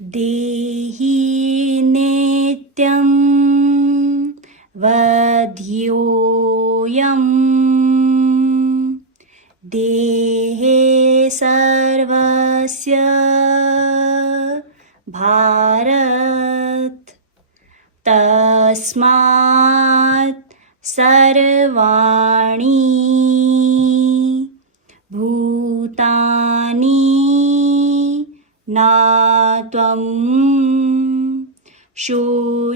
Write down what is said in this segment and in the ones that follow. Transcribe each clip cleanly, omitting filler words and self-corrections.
देहि नित्यं वध्योऽयं देहे सर्वस्य भारत तस्मात् सर्वाणि भूतानि न त्वं शोचितुमर्हसि।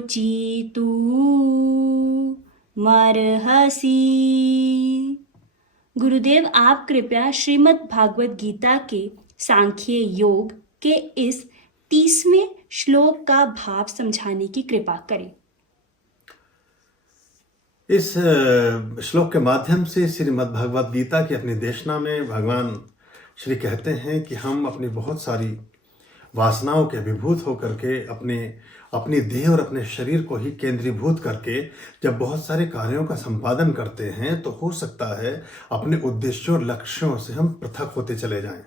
गुरुदेव, आप कृपया श्रीमद् भागवत गीता के सांख्य योग के इस 30वें श्लोक का भाव समझाने की कृपा करें। इस श्लोक के माध्यम से श्रीमद् भागवत गीता की अपनी देशना में भगवान श्री कहते हैं कि हम अपनी बहुत सारी वासनाओं के अभिभूत होकर के अपनी देह और अपने शरीर को ही केंद्रीभूत करके जब बहुत सारे कार्यों का संपादन करते हैं तो हो सकता है अपने उद्देश्यों और लक्ष्यों से हम पृथक होते चले जाएं।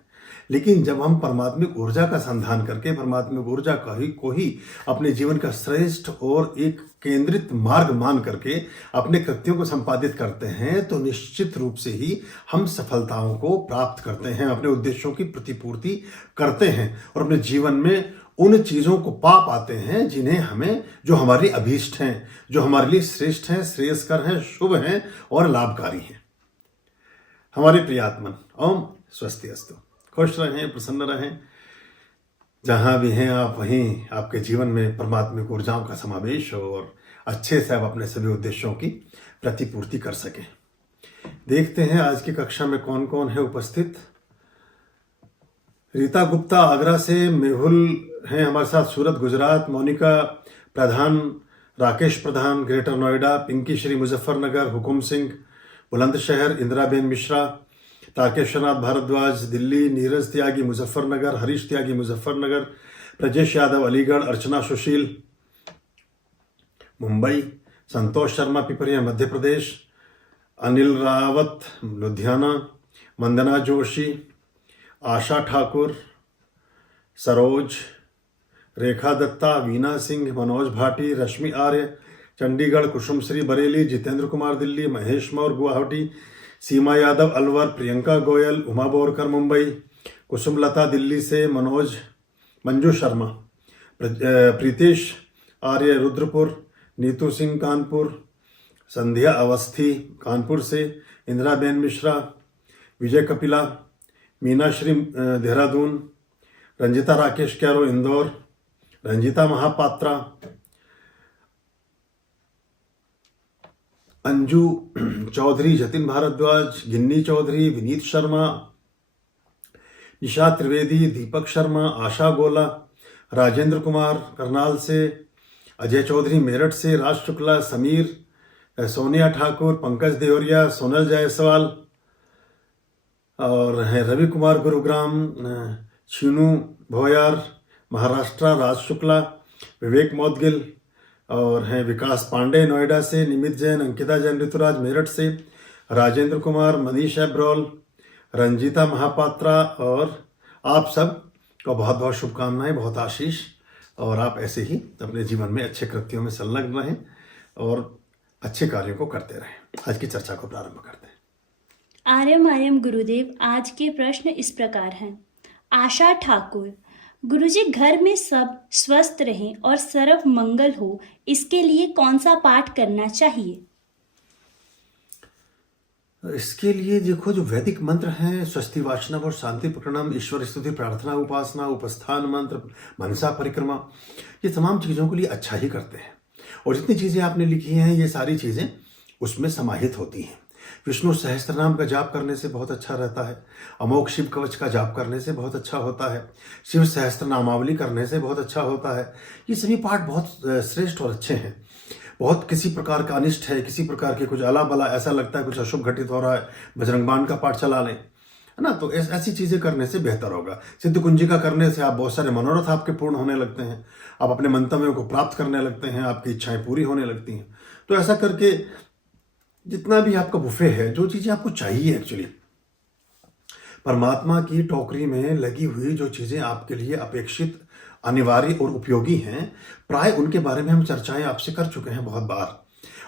लेकिन जब हम परमात्मिक ऊर्जा का संधान करके परमात्मिक ऊर्जा को ही अपने जीवन का श्रेष्ठ और एक केंद्रित मार्ग मान करके अपने कृत्यों को संपादित करते हैं तो निश्चित रूप से ही हम सफलताओं को प्राप्त करते हैं, अपने उद्देश्यों की प्रतिपूर्ति करते हैं और अपने जीवन में उन चीज़ों को पा पाते हैं जिन्हें हमें, जो हमारे लिए अभीष्ट हैं, जो हमारे लिए श्रेष्ठ हैं, श्रेयस्कर हैं, शुभ हैं और लाभकारी हैं। हमारे प्रियात्मन, ओम स्वस्ति अस्तु। खुश रहें, प्रसन्न रहें, जहाँ भी हैं आप वहीं आपके जीवन में परमात्मिक ऊर्जाओं का समावेश हो और अच्छे से आप अपने सभी उद्देश्यों की प्रतिपूर्ति कर सकें। देखते हैं आज की कक्षा में कौन कौन है उपस्थित। रीता गुप्ता आगरा से, मेहुल हैं हमारे साथ सूरत गुजरात, मोनिका प्रधान, राकेश प्रधान ग्रेटर नोएडा, पिंकी श्री मुजफ्फरनगर, हुकुम सिंह बुलंदशहर, इंदिराबेन मिश्रा, तारकेश्वरनाथ भारद्वाज दिल्ली, नीरज त्यागी मुजफ्फरनगर, हरीश त्यागी मुजफ्फरनगर, प्रजेश यादव अलीगढ़, अर्चना सुशील मुंबई, संतोष शर्मा पिपरिया मध्य प्रदेश, अनिल रावत लुधियाना, वंदना जोशी, आशा ठाकुर, सरोज, रेखा दत्ता, वीना सिंह, मनोज भाटी, रश्मि आर्य चंडीगढ़, कुसुम श्री बरेली, जितेंद्र कुमार दिल्ली, महेश मौर्य गुवाहाटी, सीमा यादव अलवर, प्रियंका गोयल, उमा बोरकर मुंबई, कुसुमलता दिल्ली से, मंजू शर्मा, प्रीतेश आर्य रुद्रपुर, नीतू सिंह कानपुर, संध्या अवस्थी कानपुर से, इंदिराबेन मिश्रा, विजय कपिला, मीना श्री देहरादून, रंजिता राकेश कैरो इंदौर, रंजिता महापात्रा, अंजू चौधरी, जतिन भारद्वाज, गिन्नी चौधरी, विनीत शर्मा, निशा त्रिवेदी, दीपक शर्मा, आशा गोला, राजेंद्र कुमार करनाल से, अजय चौधरी मेरठ से, राज शुक्ला, समीर, सोनिया ठाकुर, पंकज देवरिया, सोनल जायसवाल और हैं रवि कुमार गुरुग्राम, छीनू भोयार महाराष्ट्र, राज शुक्ला, विवेक मौदगिल और हैं विकास पांडे नोएडा से, निमित जैन, अंकिता जैन ऋतुराज मेरठ से, राजेंद्र कुमार, मनीष एब्रोल, रंजीता महापात्रा और आप सब को बहुत बहुत शुभकामनाएं, बहुत आशीष और आप ऐसे ही अपने जीवन में अच्छे कृत्यों में संलग्न रहें और अच्छे कार्यों को करते रहें। आज की चर्चा को प्रारंभ करते हैं। आर्यम आर्यम गुरुदेव, आज के प्रश्न इस प्रकार हैं। आशा ठाकुर, गुरुजी, घर में सब स्वस्थ रहें और सर्व मंगल हो, इसके लिए कौन सा पाठ करना चाहिए? इसके लिए देखो, जो वैदिक मंत्र हैं, स्वस्ति वाचनम और शांति प्रकरणम, ईश्वर स्तुति, प्रार्थना, उपासना, उपस्थान मंत्र, मनसा परिक्रमा, ये तमाम चीज़ों के लिए अच्छा ही करते हैं। और जितनी चीज़ें आपने लिखी हैं ये सारी चीज़ें उसमें समाहित होती हैं। विष्णु सहस्त्रनाम का जाप करने से बहुत अच्छा रहता है, अमोघ शिव कवच का जाप करने से बहुत अच्छा होता है, शिव सहस्त्रनामावली करने से बहुत अच्छा होता है। ये सभी पाठ बहुत श्रेष्ठ और अच्छे हैं। बहुत किसी प्रकार का अनिष्ट है, किसी प्रकार के कुछ अला बला ऐसा लगता है कुछ अशुभ घटित हो रहा है, बजरंग बाण का पाठ चला लें, है ना। तो ऐसी चीज़ें करने से बेहतर होगा। सिद्ध कुंजिका करने से आप बहुत सारे मनोरथ आपके पूर्ण होने लगते हैं, आप अपने मंतव्यों को प्राप्त करने लगते हैं, आपकी इच्छाएं पूरी होने लगती हैं। तो ऐसा करके जितना भी आपका बुफे है, जो चीज़ें आपको चाहिए एक्चुअली, परमात्मा की टोकरी में लगी हुई जो चीज़ें आपके लिए अपेक्षित अनिवार्य और उपयोगी हैं, प्राय उनके बारे में हम चर्चाएं आपसे कर चुके हैं बहुत बार,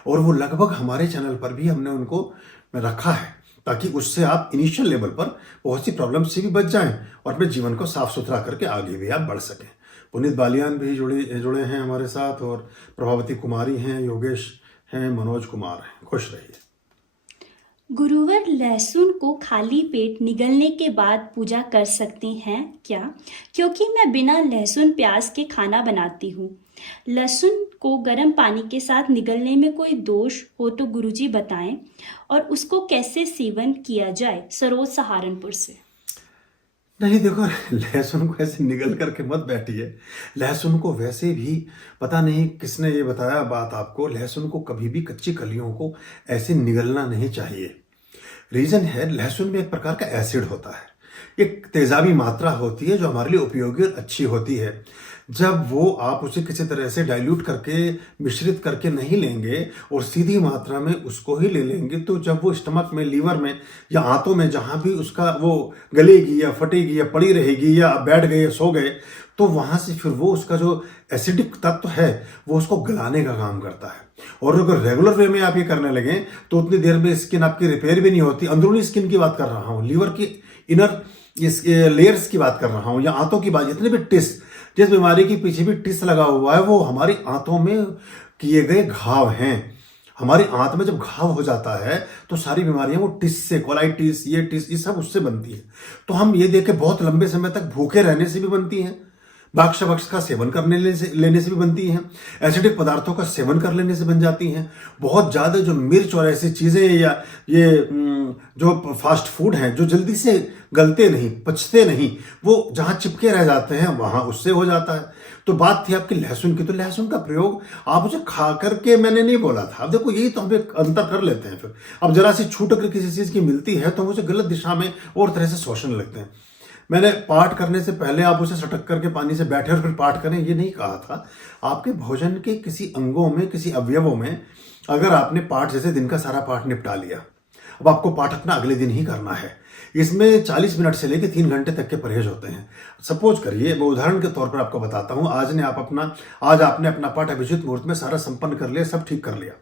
और वो लगभग हमारे चैनल पर भी हमने उनको रखा है, ताकि उससे आप इनिशियल लेवल पर बहुत सी प्रॉब्लम से भी बच जाएं और अपने जीवन को साफ सुथरा करके आगे भी आप बढ़ सकें। पुनीत बालियान भी जुड़े हैं हमारे साथ, और प्रभावती कुमारी हैं, योगेश हैं, मनोज कुमार हैं। खुश रहिए। गुरुवर, लहसुन को खाली पेट निगलने के बाद पूजा कर सकते हैं क्या? क्योंकि मैं बिना लहसुन प्याज के खाना बनाती हूँ। लहसुन को गर्म पानी के साथ निगलने में कोई दोष हो तो गुरुजी बताएं, और उसको कैसे सेवन किया जाए। सरोज सहारनपुर से। नहीं देखो, लहसुन को ऐसे निगल करके मत बैठिए। लहसुन को वैसे भी पता नहीं किसने ये बताया बात आपको, लहसुन को कभी भी कच्ची कलियों को ऐसे निगलना नहीं चाहिए। रीजन है, लहसुन में एक प्रकार का एसिड होता है, एक तेजाबी मात्रा होती है जो हमारे लिए उपयोगी और अच्छी होती है। जब वो आप उसे किसी तरह से डाइल्यूट करके, मिश्रित करके नहीं लेंगे और सीधी मात्रा में उसको ही ले लेंगे, तो जब वो स्टमक में, लीवर में या आंतों में जहां भी उसका वो गलेगी या फटेगी या पड़ी रहेगी, या बैठ गए या सो गए, तो वहां से फिर वो उसका जो एसिडिक तत्व है वो उसको गलाने का काम करता है। और अगर रेगुलर वे में आप ये करने लगे तो उतनी देर में स्किन आपकी रिपेयर भी नहीं होती। अंदरूनी स्किन की बात कर रहा हूँ, लीवर की इनर लेयर्स की बात कर रहा हूँ, या आंतों की बात, जितने भी टिस, जिस बीमारी के पीछे भी टिस लगा हुआ है, वो हमारी आंतों में किए गए घाव हैं। हमारी आंत में जब घाव हो जाता है तो सारी बीमारियां वो टिस से, कोलाइटिस, ये टिस, ये सब उससे बनती है। तो हम ये देख के बहुत लंबे समय तक भूखे रहने से भी बनती हैं, भक्ष्य का सेवन करने लेने से भी बनती हैं, एसिडिक पदार्थों का सेवन कर लेने से बन जाती हैं। बहुत ज़्यादा जो मिर्च और ऐसी चीज़ें, या ये जो फास्ट फूड हैं जो जल्दी से गलते नहीं, पचते नहीं, वो जहाँ चिपके रह जाते हैं वहाँ उससे हो जाता है। तो बात थी आपकी लहसुन की, तो लहसुन का प्रयोग आप उसे खा करके मैंने नहीं बोला था। अब देखो, यही तो हम एक अंतर कर लेते हैं। फिर अब जरा सी छूट अगर किसी चीज़ की मिलती है तो हम उसे गलत दिशा में और तरह से शोषण लगते हैं। मैंने पाठ करने से पहले आप उसे सटक करके पानी से बैठे और फिर पाठ करें, ये नहीं कहा था। आपके भोजन के किसी अंगों में, किसी अवयवों में अगर आपने पाठ, जैसे दिन का सारा पाठ निपटा लिया, अब आपको पाठ अपना अगले दिन ही करना है। इसमें 40 मिनट से लेकर 3 घंटे तक के परहेज होते हैं। सपोज करिए, मैं उदाहरण के तौर पर आपको बताता हूं, आज आपने अपना पाठ अभिजित मुहूर्त में सारा संपन्न कर लिया, सब ठीक कर लिया।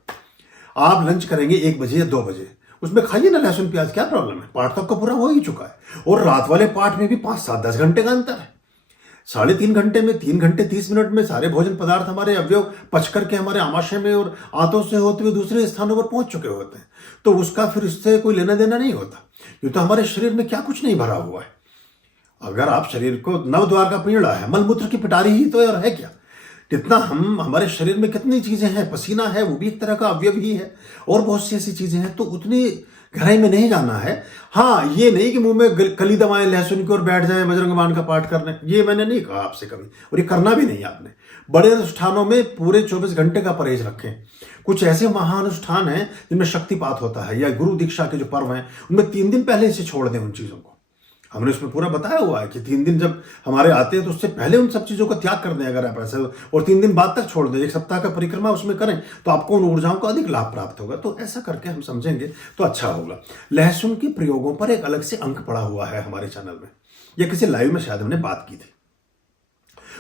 आप लंच करेंगे 1 बजे या 2 बजे, उसमें खाइए ना लहसुन प्याज, क्या प्रॉब्लम है? पाठ तो आपका पूरा हो ही चुका है। और रात वाले पाठ में भी 5, 7, 10 घंटे का अंतर है। 3.5 घंटे में, 3 घंटे 30 मिनट में सारे भोजन पदार्थ हमारे अवयव पच करके हमारे आमाशय में और आंतों से होते हुए दूसरे स्थानों पर पहुंच चुके होते हैं। तो उसका फिर इससे कोई लेना देना नहीं होता। ये तो हमारे शरीर में क्या कुछ नहीं भरा हुआ है। अगर आप शरीर को, नवद्वार का पिंजड़ा है, मलमूत्र की पिटारी ही तो है क्या? जितना हमारे शरीर में कितनी चीजें हैं, पसीना है वो भी एक तरह का अवयव ही है, और बहुत सी ऐसी चीजें हैं। तो उतनी गहराई में नहीं जाना है। हाँ, ये नहीं कि मुंह में कली दबाएं लहसुन की और बैठ जाएं बजरंग बाण का पाठ करने, ये मैंने नहीं कहा आपसे कभी, और ये करना भी नहीं आपने। बड़े अनुष्ठानों में पूरे 24 घंटे का परहेज रखें। कुछ ऐसे महानुष्ठान हैं जिनमें शक्तिपात होता है, या गुरु दीक्षा के जो पर्व हैं उनमें 3 दिन पहले से छोड़ दें उन चीजों को। हमने उसमें पूरा बताया हुआ है कि 3 दिन जब हमारे आते हैं तो उससे पहले उन सब चीजों का त्याग कर दें अगर आप ऐसा, और 3 दिन बाद तक छोड़ दें। 1 सप्ताह का परिक्रमा उसमें करें तो आपको उन ऊर्जाओं का अधिक लाभ प्राप्त होगा। तो ऐसा करके हम समझेंगे तो अच्छा होगा। लहसुन के प्रयोगों पर एक अलग से अंक पड़ा हुआ है हमारे चैनल में, या किसी लाइव में शायद हमने बात की थी।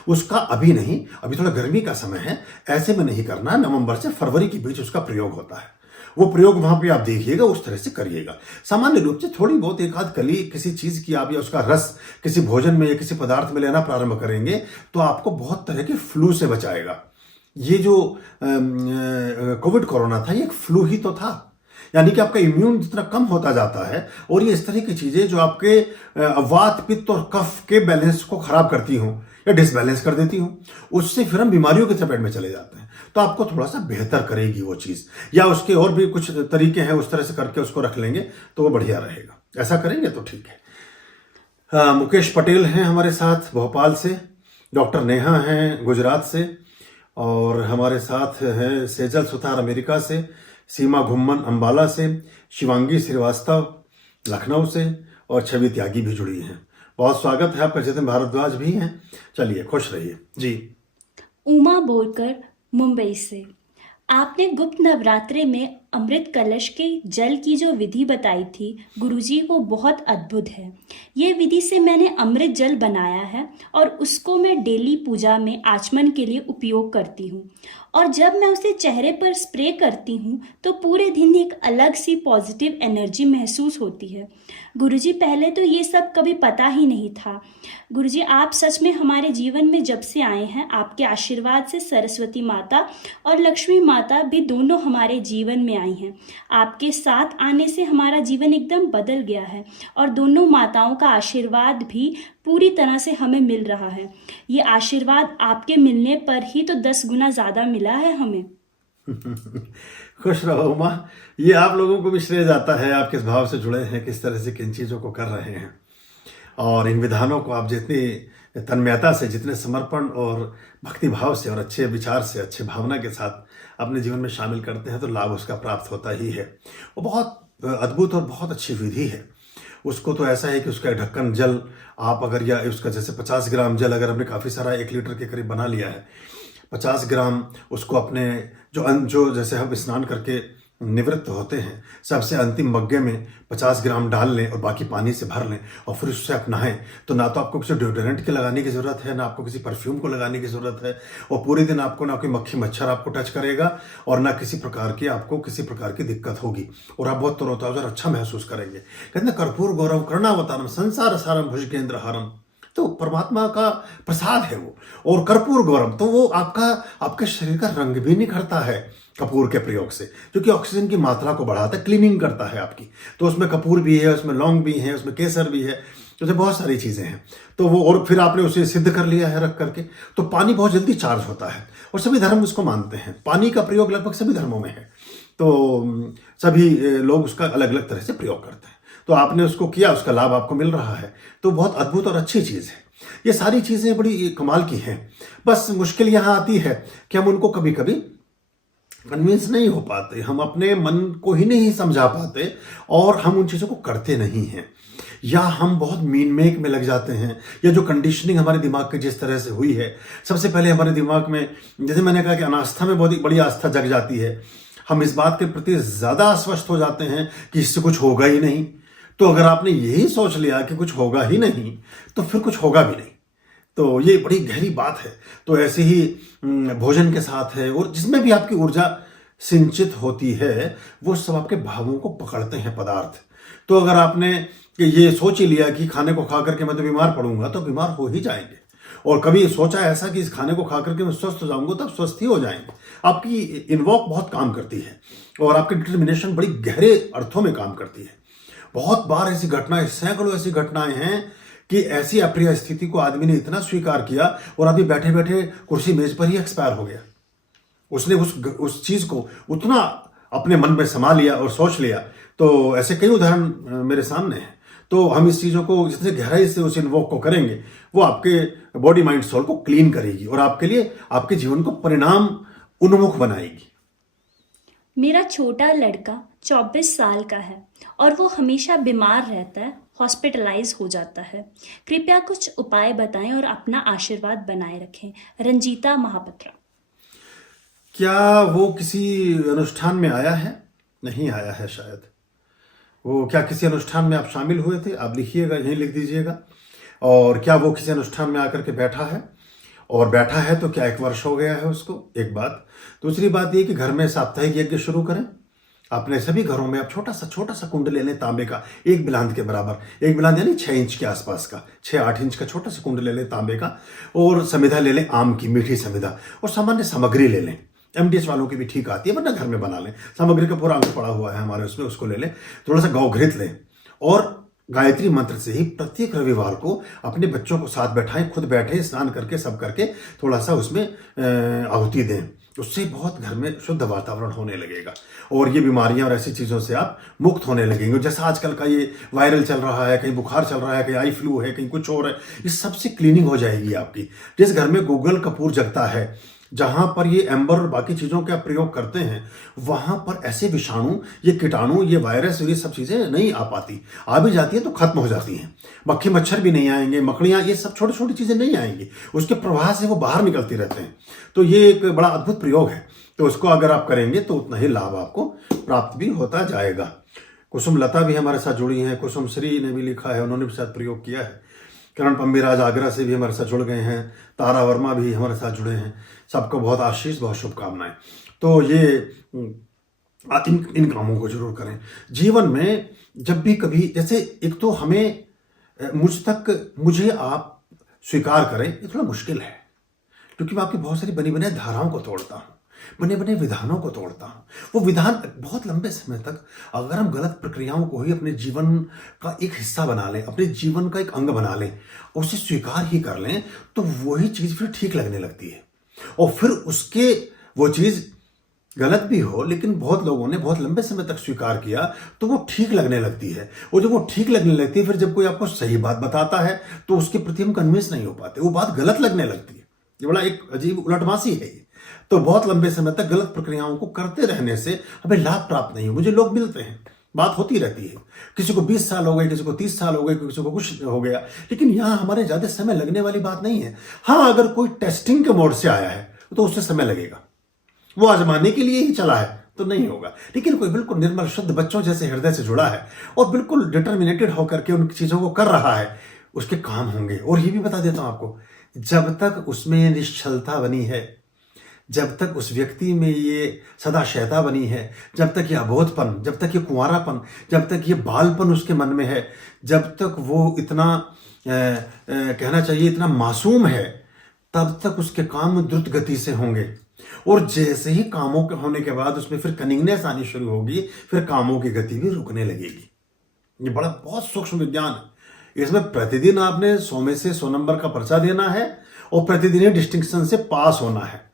उसका अभी नहीं, अभी थोड़ा गर्मी का समय है, ऐसे में नहीं करना। नवंबर से फरवरी के बीच उसका प्रयोग होता है। वो प्रयोग वहां पे आप देखिएगा, उस तरह से करिएगा। सामान्य रूप से थोड़ी बहुत एक आध कली किसी चीज की आप, या उसका रस किसी भोजन में या किसी पदार्थ में लेना प्रारंभ करेंगे तो आपको बहुत तरह के फ्लू से बचाएगा। ये जो कोविड कोरोना था, ये एक फ्लू ही तो था। यानी कि आपका इम्यून जितना कम होता जाता है, और ये इस तरह की चीजें जो आपके वात, पित्त और कफ के बैलेंस को खराब करती हों या डिसबैलेंस कर देती हूं, उससे फिर हम बीमारियों के चपेट में चले जाते हैं। तो आपको थोड़ा सा बेहतर करेगी वो चीज, या उसके और भी कुछ तरीके हैं, उस तरह से करके उसको रख लेंगे तो वो बढ़िया रहेगा। ऐसा करेंगे तो ठीक है। मुकेश पटेल हैं हमारे साथ भोपाल से, डॉक्टर नेहा हैं गुजरात से, और हमारे साथ है सेजल सुथार अमेरिका से, सीमा घुम्मन अंबाला से, शिवांगी श्रीवास्तव लखनऊ से, और छवि त्यागी भी जुड़ी हैं। बहुत स्वागत है आपका। जितिन भारद्वाज भी हैं। चलिए, खुश रहिए जी। उमा बोरकर मुंबई से, आपने गुप्त नवरात्रे में अमृत कलश के जल की जो विधि बताई थी गुरुजी, वो बहुत अद्भुत है। ये विधि से मैंने अमृत जल बनाया है और उसको मैं डेली पूजा में आचमन के लिए उपयोग करती हूँ। और जब मैं उसे चेहरे पर स्प्रे करती हूँ तो पूरे दिन एक अलग सी पॉजिटिव एनर्जी महसूस होती है। गुरुजी, पहले तो ये सब कभी पता ही नहीं था। गुरुजी, आप सच में हमारे जीवन में जब से आए हैं, आपके आशीर्वाद से सरस्वती माता और लक्ष्मी माता भी दोनों हमारे जीवन में आई हैं। आपके साथ आने से हमारा जीवन एकदम बदल गया है और दोनों माताओं का आशीर्वाद भी पूरी तरह से हमें मिल रहा है। ये आशीर्वाद आपके मिलने पर ही तो 10 गुना ज़्यादा मिला है हमें। खुश रहो माँ। ये आप लोगों को भी श्रेय जाता है, आप किस भाव से जुड़े हैं, किस तरह से किन चीज़ों को कर रहे हैं, और इन विधानों को आप जितनी तन्मयता से, जितने समर्पण और भक्ति भाव से और अच्छे विचार से, अच्छे भावना के साथ अपने जीवन में शामिल करते हैं तो लाभ उसका प्राप्त होता ही है। वो बहुत अद्भुत और बहुत अच्छी विधि है। उसको तो ऐसा है कि उसका ढक्कन जल आप अगर, या उसका जैसे 50 ग्राम जल अगर हमने काफ़ी सारा 1 लीटर के करीब बना लिया है, 50 ग्राम उसको अपने जो जैसे हम स्नान करके निवृत्त होते हैं, सबसे अंतिम मग्गे में 50 ग्राम डाल लें और बाकी पानी से भर लें और फिर उससे आप नहाएं, तो ना तो आपको किसी डिओड्रेंट की लगाने की ज़रूरत है, ना आपको किसी परफ्यूम को लगाने की ज़रूरत है, और पूरे दिन आपको ना कोई मक्खी मच्छर आपको टच करेगा और ना किसी प्रकार की दिक्कत होगी, और आप बहुत तरोताज़ा और अच्छा महसूस करेंगे। कहते हैं कर्पूर गौरव कर्णावतारम संसार सारम भुजगेंद्र हारम, तो परमात्मा का प्रसाद है वो। और कर्पूर गौरव, तो वो आपके शरीर का रंग भी निखरता है कपूर के प्रयोग से, जो कि ऑक्सीजन की मात्रा को बढ़ाता है, क्लीनिंग करता है आपकी। तो उसमें कपूर भी है, उसमें लौंग भी है, उसमें केसर भी है, तो बहुत सारी चीज़ें हैं। तो वो, और फिर आपने उसे सिद्ध कर लिया है रख करके, तो पानी बहुत जल्दी चार्ज होता है और सभी धर्म उसको मानते हैं। पानी का प्रयोग लगभग सभी धर्मों में है, तो सभी लोग उसका अलग अलग तरह से प्रयोग करते हैं। तो आपने उसको किया, उसका लाभ आपको मिल रहा है, तो बहुत अद्भुत और अच्छी चीज़ है। ये सारी चीज़ें बड़ी कमाल की हैं। बस मुश्किल यहाँ आती है कि हम उनको कभी कभी कन्विंस नहीं हो पाते, हम अपने मन को ही नहीं समझा पाते और हम उन चीज़ों को करते नहीं हैं, या हम बहुत मीन मेक में लग जाते हैं, या जो कंडीशनिंग हमारे दिमाग की जिस तरह से हुई है। सबसे पहले हमारे दिमाग में, जैसे मैंने कहा कि अनास्था में बहुत बड़ी आस्था जग जाती है। हम इस बात के प्रति ज़्यादा आश्वस्त हो जाते हैं कि इससे कुछ होगा ही नहीं। तो अगर आपने यही सोच लिया कि कुछ होगा ही नहीं, तो फिर कुछ होगा भी नहीं। तो ये बड़ी गहरी बात है। तो ऐसे ही भोजन के साथ है, और जिसमें भी आपकी ऊर्जा सिंचित होती है वो सब आपके भावों को पकड़ते हैं पदार्थ। तो अगर आपने ये सोच ही लिया कि खाने को खा करके मैं तो बीमार पड़ूंगा, तो बीमार हो ही जाएंगे। और कभी सोचा ऐसा कि इस खाने को खा करके मैं स्वस्थ हो जाऊंगा, तब स्वस्थ ही हो जाएंगे। आपकी इन्वॉक बहुत काम करती है और आपकी डिटर्मिनेशन बड़ी गहरे अर्थों में काम करती है। बहुत बार ऐसी घटनाएं, सैकड़ों ऐसी घटनाएं हैं कि ऐसी अप्रिय स्थिति को आदमी ने इतना स्वीकार किया और आदमी बैठे बैठे कुर्सी मेज पर ही एक्सपायर हो गया। उसने उस चीज को उतना अपने मन में समा लिया और सोच लिया। तो ऐसे कई उदाहरण मेरे सामने हैं। तो हम इस चीजों को जितने गहराई से उस इन्वोक को करेंगे, वो आपके बॉडी माइंड सोल को क्लीन करेगी और आपके लिए, आपके जीवन को परिणाम उन्मुख बनाएगी। मेरा छोटा लड़का 24 साल का है और वो हमेशा बीमार रहता है, हॉस्पिटलाइज हो जाता है। कृपया कुछ उपाय बताएं और अपना आशीर्वाद बनाए रखें। रंजीता महापात्रा। क्या वो किसी अनुष्ठान में आया है? नहीं आया है शायद। वो क्या किसी अनुष्ठान में आप शामिल हुए थे? आप लिखिएगा, यहीं लिख दीजिएगा। और क्या वो किसी अनुष्ठान में आकर के बैठा है? और बैठा है तो क्या 1 वर्ष हो गया है उसको? एक बात। दूसरी बात ये कि घर में साप्ताहिक यज्ञ शुरू करें। अपने सभी घरों में आप छोटा सा कुंड ले लें, तांबे का, 1 बिलांद के बराबर। 1 बिलांद यानी 6 इंच के आसपास का, 6-8 इंच का छोटा सा कुंड ले लें तांबे का। और समिधा ले लें, आम की मीठी समिधा, और सामान्य सामग्री ले लें। MDH वालों की भी ठीक आती है, वरना घर में बना लें। सामग्री का पूरा अंक पड़ा हुआ है हमारे उसमें, उसको ले लें। थोड़ा सा गौघृत लें और गायत्री मंत्र से ही प्रत्येक रविवार को अपने बच्चों को साथ बैठाएं, खुद बैठे, स्नान करके सब करके थोड़ा सा उसमें आहुति दें। उससे बहुत घर में शुद्ध वातावरण होने लगेगा और ये बीमारियां और ऐसी चीज़ों से आप मुक्त होने लगेंगे। जैसा आजकल का ये वायरल चल रहा है, कहीं बुखार चल रहा है, कहीं आई फ्लू है, कहीं कुछ और है, इस सबसे क्लीनिंग हो जाएगी आपकी। जिस घर में गूगल कपूर जगता है, जहां पर ये एम्बर और बाकी चीजों का प्रयोग करते हैं, वहां पर ऐसे विषाणु, ये कीटाणु, ये वायरस, ये सब चीजें नहीं आ पाती। आ भी जाती है तो खत्म हो जाती हैं। मक्खी मच्छर भी नहीं आएंगे, मकड़ियां, ये सब छोटी छोटी चीजें नहीं आएंगी, उसके प्रवाह से वो बाहर निकलती रहते हैं। तो ये एक बड़ा अद्भुत प्रयोग है। तो उसको अगर आप करेंगे तो उतना ही लाभ आपको प्राप्त भी होता जाएगा। कुसुम लता भी हमारे साथ जुड़ी हैं, कुसुम श्री ने भी लिखा है, उन्होंने भी शायद प्रयोग किया है। किरण पम्बीराज आगरा से भी हमारे साथ जुड़ गए हैं, तारा वर्मा भी हमारे साथ जुड़े हैं। सबको बहुत आशीष, बहुत शुभकामनाएं। तो ये इन कामों को जरूर करें जीवन में। जब भी कभी, जैसे एक तो हमें मुझे आप स्वीकार करें, ये थोड़ा मुश्किल है, क्योंकि मैं आपकी बहुत सारी बनी बनाई धाराओं को तोड़ता हूं, बने बने विधानों को तोड़ता हूं। वो विधान बहुत लंबे समय तक अगर हम गलत प्रक्रियाओं को ही अपने जीवन का एक हिस्सा बना लें, अपने जीवन का एक अंग बना लें, उसे स्वीकार ही कर लें, तो वही चीज फिर ठीक लगने लगती है। और फिर उसके वो चीज गलत भी हो, लेकिन बहुत लोगों ने बहुत लंबे समय तक स्वीकार किया तो वो ठीक लगने लगती है। और जब वो ठीक लगने लगती है, फिर जब कोई आपको सही बात बताता है तो उसके प्रति हम कन्विंस नहीं हो पाते, वो बात गलत लगने लगती है। ये बड़ा एक अजीब उलटवासी है ये। तो बहुत लंबे समय तक गलत प्रक्रियाओं को करते रहने से हमें लाभ प्राप्त नहीं हो। मुझे लोग मिलते हैं, बात होती रहती है, किसी को 20 साल हो गए, किसी को 30 साल हो गए, किसी को कुछ हो गया, लेकिन यहां हमारे ज्यादा समय लगने वाली बात नहीं है। हाँ, अगर कोई टेस्टिंग के मोड से आया है तो उससे समय लगेगा, वो आजमाने के लिए ही चला है तो नहीं होगा। लेकिन कोई बिल्कुल निर्मल शुद्ध बच्चों जैसे हृदय से जुड़ा है और बिल्कुल डिटर्मिनेटेड होकर के उन चीजों को कर रहा है, उसके काम होंगे। और ये भी बता देता हूं आपको, जब तक उसमें निश्चलता बनी है, जब तक उस व्यक्ति में ये सदा शैता बनी है, जब तक ये अबोधपन, जब तक ये कुंवारापन, जब तक ये बालपन उसके मन में है, जब तक वो इतना कहना चाहिए इतना मासूम है, तब तक उसके काम द्रुत गति से होंगे। और जैसे ही कामों के होने के बाद उसमें फिर कनिंगनेस आनी शुरू होगी, फिर कामों की गति भी रुकने लगेगी। ये बड़ा बहुत सूक्ष्म विज्ञान है। इसमें प्रतिदिन आपने 100 में से 100 नंबर का पर्चा देना है और प्रतिदिन ही डिस्टिंक्शन से पास होना है।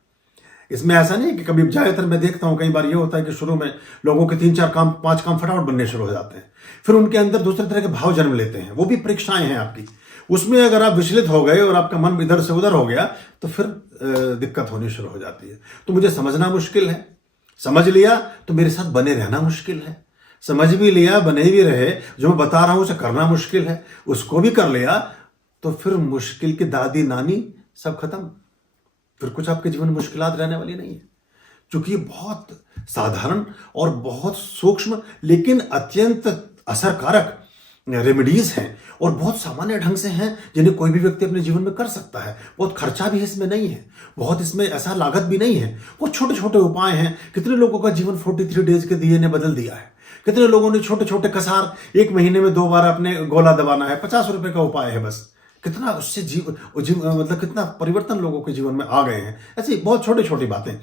इसमें ऐसा नहीं है कि कभी, ज्यादातर मैं देखता हूं कई बार ये होता है कि शुरू में लोगों के 3-4 काम 5 काम फटाफट बनने शुरू हो जाते हैं, फिर उनके अंदर दूसरे तरह के भाव जन्म लेते हैं। वो भी परीक्षाएं हैं आपकी, उसमें अगर आप विचलित हो गए और आपका मन इधर से उधर हो गया तो फिर दिक्कत होनी शुरू हो जाती है। तो मुझे समझना मुश्किल है, समझ लिया तो मेरे साथ बने रहना मुश्किल है, समझ भी लिया, बने भी रहे, जो मैं बता रहा हूं उसे करना मुश्किल है, उसको भी कर लिया, तो फिर मुश्किल की दादी नानी सब खत्म। फिर कुछ आपके जीवन में मुश्किलात रहने वाली नहीं है, क्योंकि ये बहुत साधारण और बहुत सूक्ष्म लेकिन अत्यंत असरकारक रेमेडीज हैं और बहुत सामान्य ढंग से हैं, जिन्हें कोई भी व्यक्ति अपने जीवन में कर सकता है। बहुत खर्चा भी इसमें नहीं है, बहुत इसमें ऐसा लागत भी नहीं है। वो छोटे छोटे उपाय हैं। कितने लोगों का जीवन 43 डेज के दिए ने बदल दिया है। कितने लोगों ने छोटे छोटे कसार 1 महीने में 2 बार अपने गोला दबाना है, 50 रुपए का उपाय है बस। कितना उससे मतलब कितना परिवर्तन लोगों के जीवन में आ गए हैं। ऐसी बहुत छोटी छोटी बातें।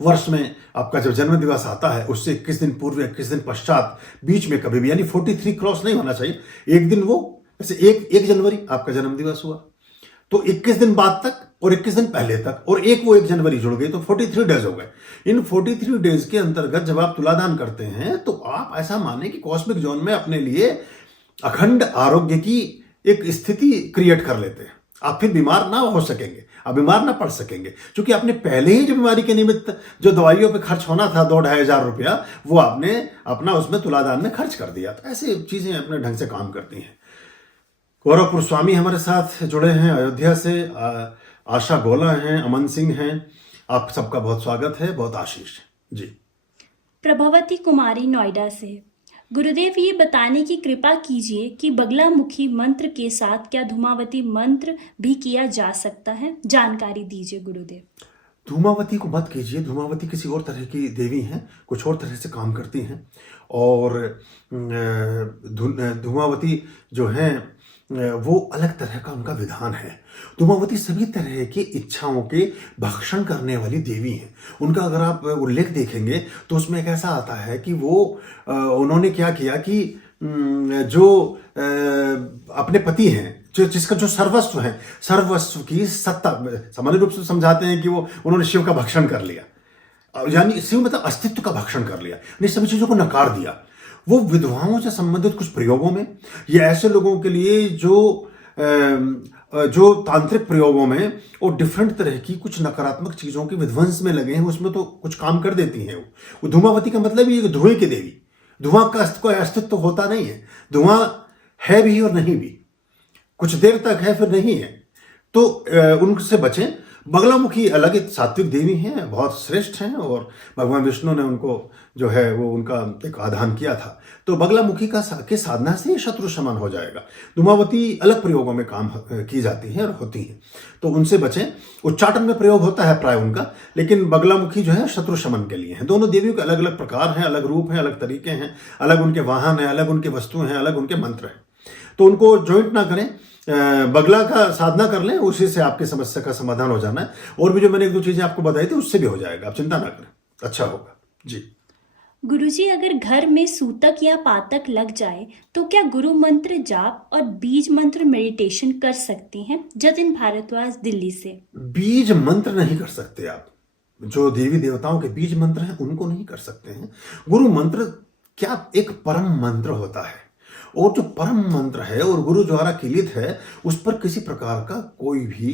वर्ष में आपका जब जन्म दिवस आता है, उससे 21 दिन पूर्व, 21 दिन पश्चात, बीच में कभी भी, यानी 43 क्रॉस नहीं होना चाहिए। एक दिन वो, जैसे 1 जनवरी आपका जन्म दिवस हुआ तो 21 दिन बाद तक और 21 दिन पहले तक और वो 1 जनवरी जुड़ गई तो 43 डेज हो गए। इन 43 डेज के अंतर्गत जब आप तुलादान करते हैं तो आप ऐसा माने कि कॉस्मिक जोन में अपने लिए अखंड आरोग्य की एक स्थिति क्रिएट कर लेते हैं। आप फिर बीमार ना हो सकेंगे, आप बीमार ना पड़ सकेंगे, क्योंकि आपने पहले ही जो बीमारी के निमित्त जो दवाइयों पे खर्च होना था 2-2.5 हजार रुपया, वो आपने अपना उसमें तुलादान में खर्च कर दिया। तो ऐसी चीजें अपने ढंग से काम करती हैं। गौरवपुर स्वामी हमारे साथ जुड़े हैं अयोध्या से, आशा गोला हैं, अमन सिंह हैं। आप सबका बहुत स्वागत है, बहुत आशीष जी। प्रभावती कुमारी नोएडा से, गुरुदेव ये बताने की कृपा कीजिए कि बगलामुखी मंत्र के साथ क्या धूमावती मंत्र भी किया जा सकता है, जानकारी दीजिए गुरुदेव। धूमावती को मत कीजिए, धूमावती किसी और तरह की देवी हैं, कुछ और तरह से काम करती हैं। और धूमावती जो हैं वो अलग तरह का उनका विधान है। धूमावती सभी तरह की इच्छाओं के भक्षण करने वाली देवी हैं। उनका अगर आप उल्लेख देखेंगे तो उसमें एक ऐसा आता है कि वो उन्होंने क्या किया कि जो अपने पति हैं, जिसका जो सर्वस्व है, सर्वस्व की सत्ता, सामान्य रूप से समझाते हैं कि वो उन्होंने शिव का भक्षण कर लिया, यानी शिव मतलब अस्तित्व का भक्षण कर लिया, इन सभी चीजों को नकार दिया। वो विधवाओं से संबंधित कुछ प्रयोगों में, ये ऐसे लोगों के लिए जो जो तांत्रिक प्रयोगों में वो डिफरेंट तरह की कुछ नकारात्मक चीजों के विध्वंस में लगे हैं, उसमें तो कुछ काम कर देती हैं। वो धूमावती का मतलब ये धुएं की देवी, धुआं का कोई अस्तित्व होता नहीं है, धुआं है भी और नहीं भी, कुछ देर तक है फिर नहीं है, तो उनसे बचें। बगलामुखी अलग एक सात्विक देवी हैं, बहुत श्रेष्ठ हैं, और भगवान विष्णु ने उनको जो है वो उनका एक आधान किया था। तो बगलामुखी के साधना से शत्रु शमन हो जाएगा। धूमावती अलग प्रयोगों में काम की जाती है और होती है, तो उनसे बचें। उच्चाटन में प्रयोग होता है प्राय उनका, लेकिन बगलामुखी जो है शत्रु शमन के लिए है। दोनों देवियों के अलग अलग प्रकार हैं, अलग रूप हैं, अलग तरीके हैं, अलग उनके वाहन हैं, अलग उनके वस्तु हैं, अलग उनके मंत्र हैं। तो उनको ज्वाइंट ना करें, बगला का साधना कर लें, उसी से आपकी समस्या का समाधान हो जाना है। और भी जो मैंने एक दो चीजें आपको बताई थी उससे भी हो जाएगा, आप चिंता ना करें, अच्छा होगा जी। गुरुजी, अगर घर में सूतक या पातक लग जाए तो क्या गुरु मंत्र जाप और बीज मंत्र मेडिटेशन कर सकते हैं? जतिन भारद्वाज, दिल्ली से। बीज मंत्र नहीं कर सकते आप, जो देवी देवताओं के बीज मंत्र हैं उनको नहीं कर सकते हैं। गुरु मंत्र क्या एक परम मंत्र होता है, और जो परम मंत्र है और गुरु द्वारा किलित है, उस पर किसी प्रकार का कोई भी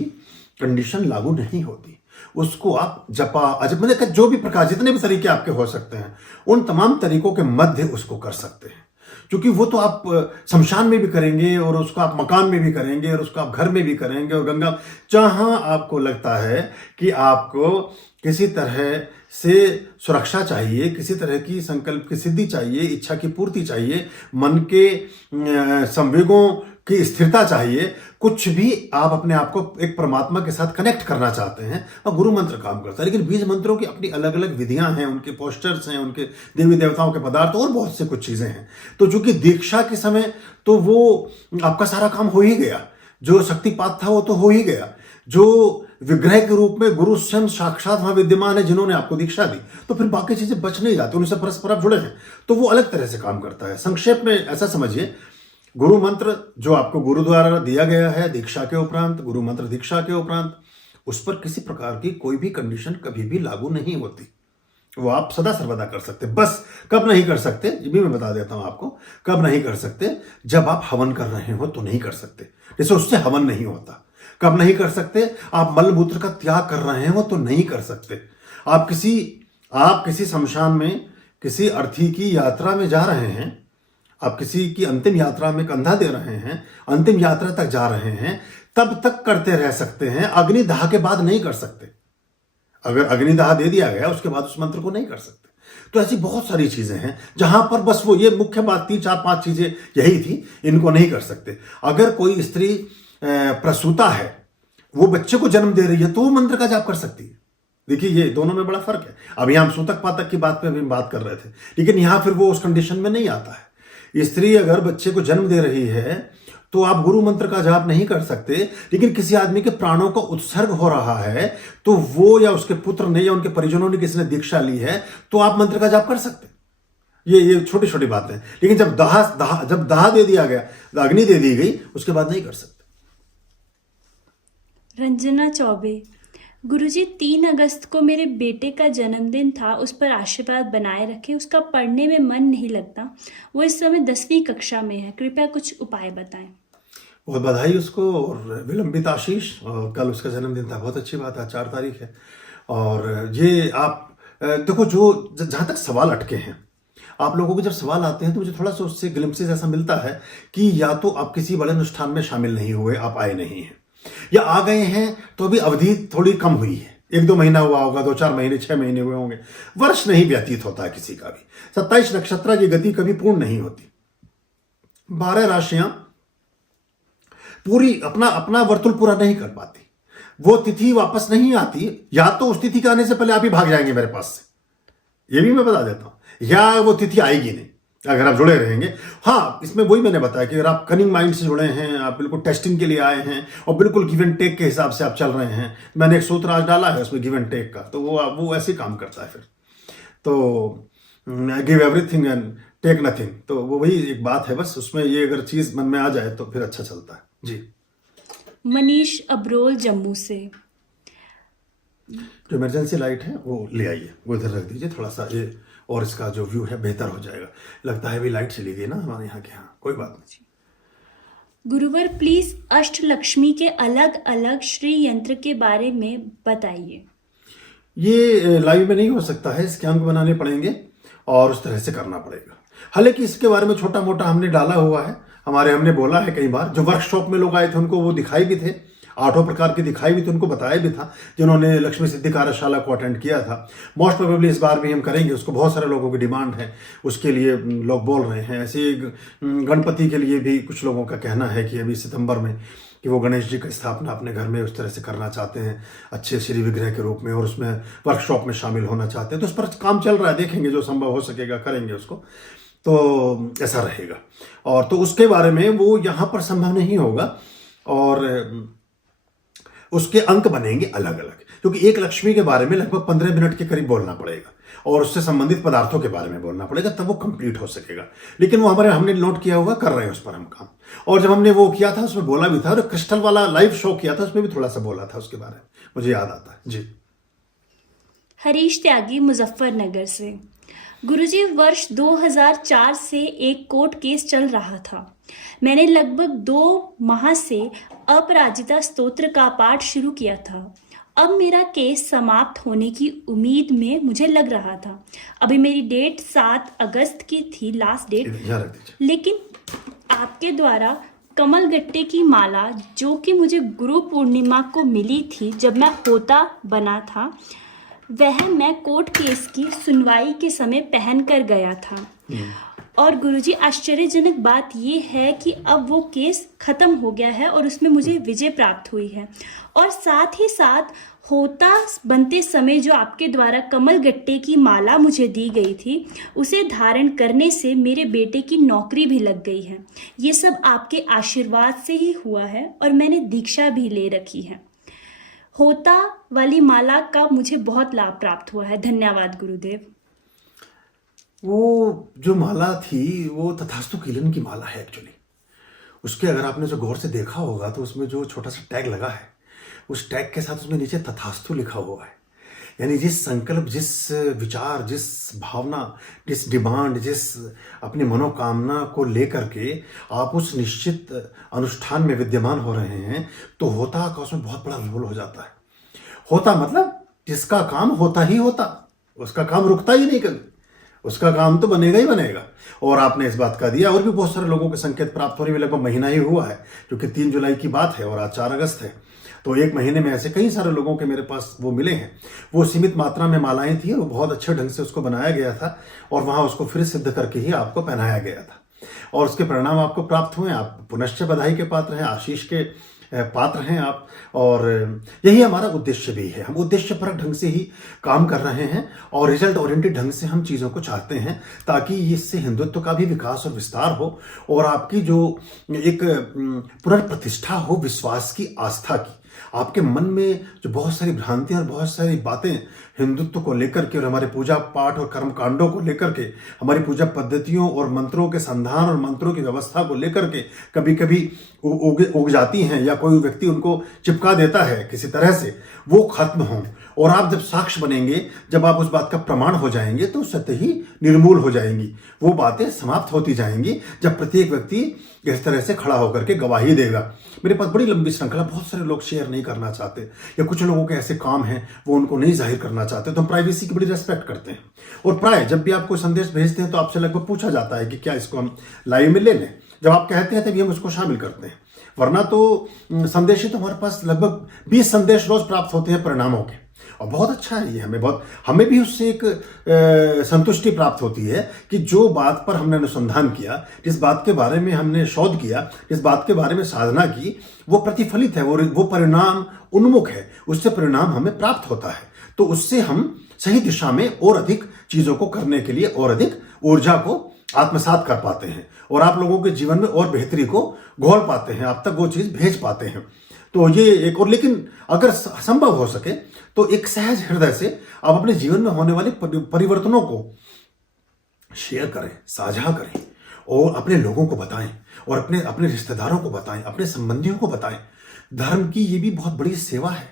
कंडीशन लागू नहीं होती। उसको आप जपा अजब मैंने कहा, जो भी प्रकार जितने भी तरीके आपके हो सकते हैं, उन तमाम तरीकों के मध्य उसको कर सकते हैं। क्योंकि वो तो आप शमशान में भी करेंगे, और उसको आप मकान में भी करेंगे, और उसको आप घर में भी करेंगे, और गंगा, जहां आपको लगता है कि आपको किसी तरह से सुरक्षा चाहिए, किसी तरह की संकल्प की सिद्धि चाहिए, इच्छा की पूर्ति चाहिए, मन के संवेगों की स्थिरता चाहिए, कुछ भी आप अपने आप को एक परमात्मा के साथ कनेक्ट करना चाहते हैं, और गुरु मंत्र काम करता है। लेकिन बीज मंत्रों की अपनी अलग अलग विधियां हैं, उनके पोस्टर्स हैं, उनके देवी देवताओं के पदार्थ और बहुत से कुछ चीजें हैं। तो चूंकि दीक्षा के समय तो वो आपका सारा काम हो ही गया, जो शक्तिपात था वो तो हो ही गया, जो विग्रह के रूप में गुरु स्वयं साक्षात वहां विद्यमान है जिन्होंने आपको दीक्षा दी, तो फिर बाकी चीजें बच नहीं जाती, उनसे परस्पर आप जुड़े हैं, तो वो अलग तरह से काम करता है। संक्षेप में ऐसा समझिए, गुरु मंत्र जो आपको गुरु द्वारा दिया गया है दीक्षा के उपरांत, गुरु मंत्र दीक्षा के उपरांत, उस पर किसी प्रकार की कोई भी कंडीशन कभी भी लागू नहीं होती। वो आप सदा सर्वदा कर सकते। बस कब नहीं कर सकते, ये भी मैं बता देता हूं आपको, कब नहीं कर सकते, जब आप हवन कर रहे हो तो नहीं कर सकते, जैसे उससे हवन नहीं होता। कब नहीं कर सकते, आप मलमूत्र का त्याग कर रहे हो तो नहीं कर सकते। आप किसी शमशान में किसी अर्थी की यात्रा में जा रहे हैं, आप किसी की अंतिम यात्रा में कंधा दे रहे हैं, अंतिम यात्रा तक जा रहे हैं, तब तक करते रह सकते हैं, अग्निदाह के बाद नहीं कर सकते। अगर अग्निदाह दे दिया गया उसके बाद उस मंत्र को नहीं कर सकते। तो ऐसी बहुत सारी चीजें हैं जहां पर बस वो ये मुख्य बात थी, 4-5 चीजें यही थी, इनको नहीं कर सकते। अगर कोई स्त्री प्रसूता है, वो बच्चे को जन्म दे रही है, तो वो मंत्र का जाप कर सकती है। देखिए ये दोनों में बड़ा फर्क है। अभी हम सूतक पातक की बात पे अभी बात कर रहे थे, लेकिन यहां फिर वो उस कंडीशन में नहीं आता है। स्त्री अगर बच्चे को जन्म दे रही है तो आप गुरु मंत्र का जाप नहीं कर सकते, लेकिन किसी आदमी के प्राणों का उत्सर्ग हो रहा है, तो वो या उसके पुत्र ने या उनके परिजनों ने किसी ने दीक्षा ली है, तो आप मंत्र का जाप कर सकते। ये छोटी छोटी बातें हैं। लेकिन जब दाह दे दिया गया, अग्नि दे दी गई, उसके बाद नहीं कर सकते। रंजना चौबे, गुरुजी 3 अगस्त को मेरे बेटे का जन्मदिन था, उस पर आशीर्वाद बनाए रखें, उसका पढ़ने में मन नहीं लगता, वो इस समय 10वीं कक्षा में है, कृपया कुछ उपाय बताएं। बहुत बधाई उसको, और विलंबित आशीष। और कल उसका जन्मदिन था, बहुत अच्छी बात है, 4 तारीख है। और ये आप देखो, जो जहां तक सवाल अटके हैं, आप लोगों को जब सवाल आते हैं तो मुझे थोड़ा सा उससे ग्लिम्पसेस ऐसा मिलता है कि या तो आप किसी बड़े अनुष्ठान में शामिल नहीं हुए, आप आए नहीं हैं, या आ गए हैं तो अभी अवधि थोड़ी कम हुई है, 1-2 महीना हुआ होगा, 2-4 महीने, 6 महीने हुए होंगे, वर्ष नहीं व्यतीत होता है किसी का भी। 27 नक्षत्र की गति कभी पूर्ण नहीं होती। 12 राशियां पूरी अपना वर्तुल पूरा नहीं कर पाती, वो तिथि वापस नहीं आती, या तो उस तिथि के आने से पहले आप ही भाग जाएंगे मेरे पास से, ये भी मैं बता देता हूं, या वो तिथि आएगी नहीं अगर आप जुड़े रहेंगे। हाँ, इसमें वही मैंने बताया कि अगर आप कनिंग माइंड से जुड़े हैं, आप बिल्कुल टेस्टिंग के लिए आए हैं और बिल्कुल गिव एंड टेक के हिसाब से आप चल रहे हैं, मैंने एक सूत्र आज डाला है उसमें गिव एंड टेक का, तो वो ऐसे ही काम करता है फिर। तो give everything and take nothing, तो वो वही एक बात है, बस उसमें ये अगर चीज मन में आ जाए तो फिर अच्छा चलता है जी। मनीष अब्रोल, जम्मू से, जो इमरजेंसी लाइट है वो ले आइए, वो इधर रख दीजिए थोड़ा सा, ये और इसका जो व्यू है बेहतर हो जाएगा। लगता है भी लाइट चली गई ना हमारे यहाँ के। यहाँ कोई बात नहीं। गुरुवर प्लीज अष्टलक्ष्मी के अलग अलग श्री यंत्र के बारे में बताइए। ये लाइव में नहीं हो सकता है, इसके अंक बनाने पड़ेंगे और उस तरह से करना पड़ेगा। हालांकि इसके बारे में छोटा मोटा हमने डाला हुआ है, हमने बोला है कई बार। जो वर्कशॉप में लोग आए थे उनको वो दिखाई भी थे, 8 प्रकार की दिखाई भी थी, उनको बताया भी था, जिन्होंने लक्ष्मी सिद्धि कार्यशाला को अटेंड किया था। मोस्ट प्रोबेबली इस बार भी हम करेंगे उसको, बहुत सारे लोगों की डिमांड है उसके लिए, लोग बोल रहे हैं। ऐसे गणपति के लिए भी कुछ लोगों का कहना है कि अभी सितंबर में कि वो गणेश जी की स्थापना अपने घर में उस तरह से करना चाहते हैं, अच्छे श्री विग्रह के रूप में, और उसमें वर्कशॉप में शामिल होना चाहते हैं। तो उस पर काम चल रहा है, देखेंगे जो संभव हो सकेगा करेंगे उसको। तो ऐसा रहेगा, और तो उसके बारे में वो यहाँ पर संभव नहीं होगा, और उसके अंक बनेंगे अलग अलग, क्योंकि एक लक्ष्मी के बारे में लगभग 15 मिनट के करीब बोलना पड़ेगा और उससे संबंधित पदार्थों के बारे में बोलना पड़ेगा, तब वो कंप्लीट हो सकेगा। लेकिन वो हमने नोट किया हुआ, कर रहे हैं उस पर हम काम। और जब हमने वो किया था उसमें बोला भी था, और क्रिस्टल वाला लाइव शो किया था उसमें भी थोड़ा सा बोला था उसके बारे में, मुझे याद आता है जी। हरीश त्यागी मुजफ्फरनगर से। गुरुजी, वर्ष 2004 से एक कोर्ट केस चल रहा था। मैंने लगभग 2 माह से अपराजिता स्तोत्र का पाठ शुरू किया था। अब मेरा केस समाप्त होने की उम्मीद में मुझे लग रहा था। अभी मेरी डेट 7 अगस्त की थी, लास्ट डेट। लेकिन आपके द्वारा कमल गट्टे की माला, जो कि मुझे गुरु पूर्णिमा को मिली थी जब मैं होता बना था, वह मैं कोर्ट केस की सुनवाई के समय पहन कर गया था। और गुरुजी, आश्चर्यजनक बात यह है कि अब वो केस खत्म हो गया है और उसमें मुझे विजय प्राप्त हुई है। और साथ ही साथ होता बनते समय जो आपके द्वारा कमल गट्टे की माला मुझे दी गई थी, उसे धारण करने से मेरे बेटे की नौकरी भी लग गई है। ये सब आपके आशीर्वाद से ही हुआ है और मैंने दीक्षा भी ले रखी है। होता वाली माला का मुझे बहुत लाभ प्राप्त हुआ है। धन्यवाद गुरुदेव। वो जो माला थी वो तथास्तु कीलन की माला है एक्चुअली। उसके अगर आपने जो गौर से देखा होगा तो उसमें जो छोटा सा टैग लगा है, उस टैग के साथ उसमें नीचे तथास्तु लिखा हुआ है। यानी जिस संकल्प, जिस विचार, जिस भावना, जिस डिमांड, जिस अपनी मनोकामना को लेकर के आप उस निश्चित अनुष्ठान में विद्यमान हो रहे हैं, तो होता का उसमें बहुत बड़ा रोल हो जाता है। होता मतलब जिसका काम होता ही होता, उसका काम रुकता ही नहीं कभी, उसका काम तो बनेगा ही बनेगा। और आपने इस बात का दिया, और भी बहुत सारे लोगों के संकेत प्राप्त होने में लगभग महीना ही हुआ है, क्योंकि 3 जुलाई की बात है और आज 4 अगस्त है। तो 1 महीने में ऐसे कई सारे लोगों के मेरे पास वो मिले हैं। वो सीमित मात्रा में मालाएं थी और वो बहुत अच्छे ढंग से उसको बनाया गया था, और वहां उसको फिर सिद्ध करके ही आपको पहनाया गया था, और उसके परिणाम आपको प्राप्त हुए। आप पुनश्च बधाई के पात्र हैं, आशीष के पात्र हैं आप, और यही हमारा उद्देश्य भी है। हम उद्देश्यपरक ढंग से ही काम कर रहे हैं और रिजल्ट ओरिएंटेड ढंग से हम चीज़ों को चाहते हैं, ताकि इससे हिंदुत्व का भी विकास और विस्तार हो, और आपकी जो एक पुनर्प्रतिष्ठा हो विश्वास की, आस्था की। आपके मन में जो बहुत सारी भ्रांतियां और बहुत सारी बातें हिंदुत्व को लेकर के और हमारे पूजा पाठ और कर्म कांडों को लेकर के, हमारी पूजा पद्धतियों और मंत्रों के संधान और मंत्रों की व्यवस्था को लेकर के कभी कभी उग जाती हैं, या कोई व्यक्ति उनको चिपका देता है किसी तरह से, वो खत्म हों। और आप जब साक्ष्य बनेंगे, जब आप उस बात का प्रमाण हो जाएंगे, तो सत्य ही निर्मूल हो जाएंगी, वो बातें समाप्त होती जाएंगी, जब प्रत्येक व्यक्ति इस तरह से खड़ा होकर के गवाही देगा। मेरे पास बड़ी लंबी श्रृंखला, बहुत सारे लोग शेयर नहीं करना चाहते, या कुछ लोगों के ऐसे काम हैं वो उनको नहीं जाहिर करना चाहते, तो हम प्राइवेसी की बड़ी रेस्पेक्ट करते हैं। और प्राय जब भी आपको संदेश भेजते हैं तो आपसे लगभग पूछा जाता है कि क्या इसको हम लाइव में ले लें। जब आप कहते हैं तभी हम उसको शामिल करते हैं, वरना तो संदेश ही तो हमारे पास लगभग 20 संदेश रोज प्राप्त होते हैं परिणामों के, और बहुत अच्छा है ये। हमें भी उससे एक संतुष्टि प्राप्त होती है कि जो बात पर हमने अनुसंधान किया, जिस बात के बारे में हमने शोध किया, जिस बात के बारे में साधना की, वो प्रतिफलित है, वो परिणाम उन्मुख है, उससे परिणाम हमें प्राप्त होता है। तो उससे हम सही दिशा में और अधिक चीजों को करने के लिए और अधिक ऊर्जा को आत्मसात कर पाते हैं, और आप लोगों के जीवन में और बेहतरी को घोल पाते हैं, आप तक वो चीज भेज पाते हैं। तो ये एक और, लेकिन अगर संभव हो सके तो एक सहज हृदय से आप अपने जीवन में होने वाले परिवर्तनों को शेयर करें, साझा करें, और अपने लोगों को बताएं, और अपने रिश्तेदारों को बताएं, अपने संबंधियों को बताएं। धर्म की ये भी बहुत बड़ी सेवा है।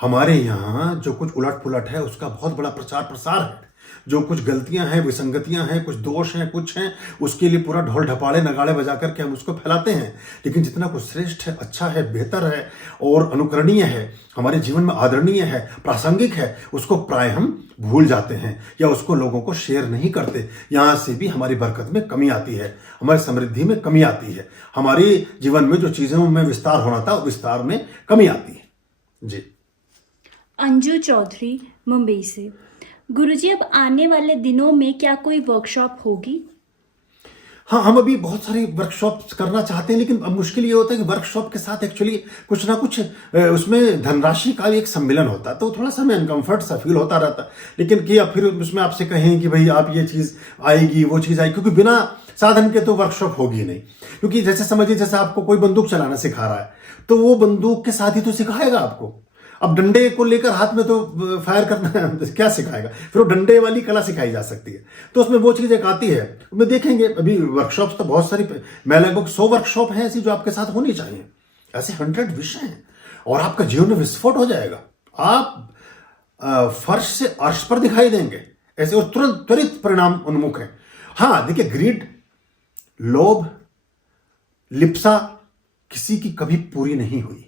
हमारे यहाँ जो कुछ उलट पुलट है उसका बहुत बड़ा प्रचार प्रसार है, जो कुछ गलतियां हैं, विसंगतियां हैं, कुछ दोष हैं, कुछ हैं, उसके लिए पूरा ढोल ढपाड़े नगाड़े बजा करके हम उसको फैलाते हैं। लेकिन जितना कुछ श्रेष्ठ है, अच्छा है, बेहतर है और अनुकरणीय है, हमारे जीवन में आदरणीय है, प्रासंगिक है, उसको प्राय हम भूल जाते हैं या उसको लोगों को शेयर नहीं करते। यहां से भी हमारी बरकत में कमी आती है, हमारी समृद्धि में कमी आती है, हमारे जीवन में जो चीजों में विस्तार होना था विस्तार में कमी आती है। जी। अंजू चौधरी मुंबई से। गुरुजी, अब आने वाले दिनों में क्या कोई वर्कशॉप होगी? हाँ, हम अभी बहुत सारी वर्कशॉप करना चाहते हैं, लेकिन अब मुश्किल ये होता है कि वर्कशॉप के साथ एक्चुअली कुछ ना कुछ उसमें धनराशि का भी एक सम्मिलन होता है, तो थोड़ा सा हमें अनकंफर्ट सा फील होता रहता है। लेकिन कि अब फिर उसमें आपसे कहें कि भाई आप ये चीज़ आएगी, वो चीज़ आएगी, क्योंकि बिना साधन के तो वर्कशॉप होगी नहीं। क्योंकि जैसे समझिए, जैसे आपको कोई बंदूक चलाना सिखा रहा है, तो वो बंदूक के साथ ही तो सिखाएगा आपको। अब डंडे को लेकर हाथ में तो फायर करना क्या सिखाएगा, फिर वो डंडे वाली कला सिखाई जा सकती है। तो उसमें वो चीज एक आती है, उसमें देखेंगे। अभी वर्कशॉप्स तो बहुत सारी, मैं लगभग 100 वर्कशॉप हैं ऐसी जो आपके साथ होनी चाहिए। ऐसे 100 विषय हैं और आपका जीवन में विस्फोट हो जाएगा। आप फर्श से अर्श पर दिखाई देंगे ऐसे, और तुरंत त्वरित परिणाम उन्मुख है। हाँ देखिए, ग्रीड, लोभ, लिप्सा किसी की कभी पूरी नहीं हुई,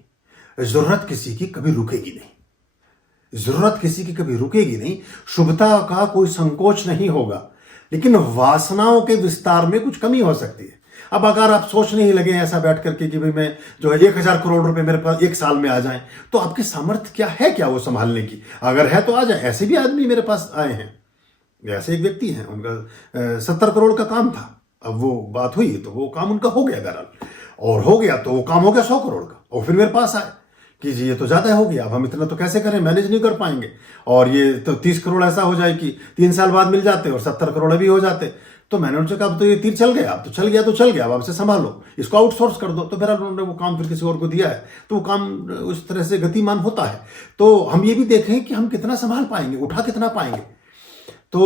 जरूरत किसी की कभी रुकेगी नहीं, जरूरत किसी की कभी रुकेगी नहीं, शुभता का कोई संकोच नहीं होगा, लेकिन वासनाओं के विस्तार में कुछ कमी हो सकती है। अब अगर आप सोचने ही लगे ऐसा बैठ करके कि भाई मैं जो है 1000 करोड़ रुपए मेरे पास 1 साल में आ जाएं, तो आपकी सामर्थ्य क्या है, क्या वो संभालने की? अगर है तो आ जाए। ऐसे भी आदमी मेरे पास आए हैं, ऐसे एक व्यक्ति हैं, उनका 70 करोड़ का काम था। अब वो बात हुई तो वो काम उनका हो गया बहरहाल, और हो गया तो वो काम हो गया 100 करोड़ का, और फिर मेरे पास आए कि जी ये तो ज्यादा हो गया, अब हम इतना तो कैसे करें, मैनेज नहीं कर पाएंगे, और ये तो 30 करोड़ ऐसा हो जाए कि 3 साल बाद मिल जाते और 70 करोड़ अभी हो जाते। तो मैंने उनसे कहा अब तो ये तीर चल गया, अब तो चल गया तो चल गया, अब आपसे संभालो, इसको आउटसोर्स कर दो। तो फिर उन्होंने वो काम फिर किसी और को दिया है, तो वो काम उस तरह से गतिमान होता है। तो हम ये भी देखें कि हम कितना संभाल पाएंगे, उठा कितना पाएंगे, तो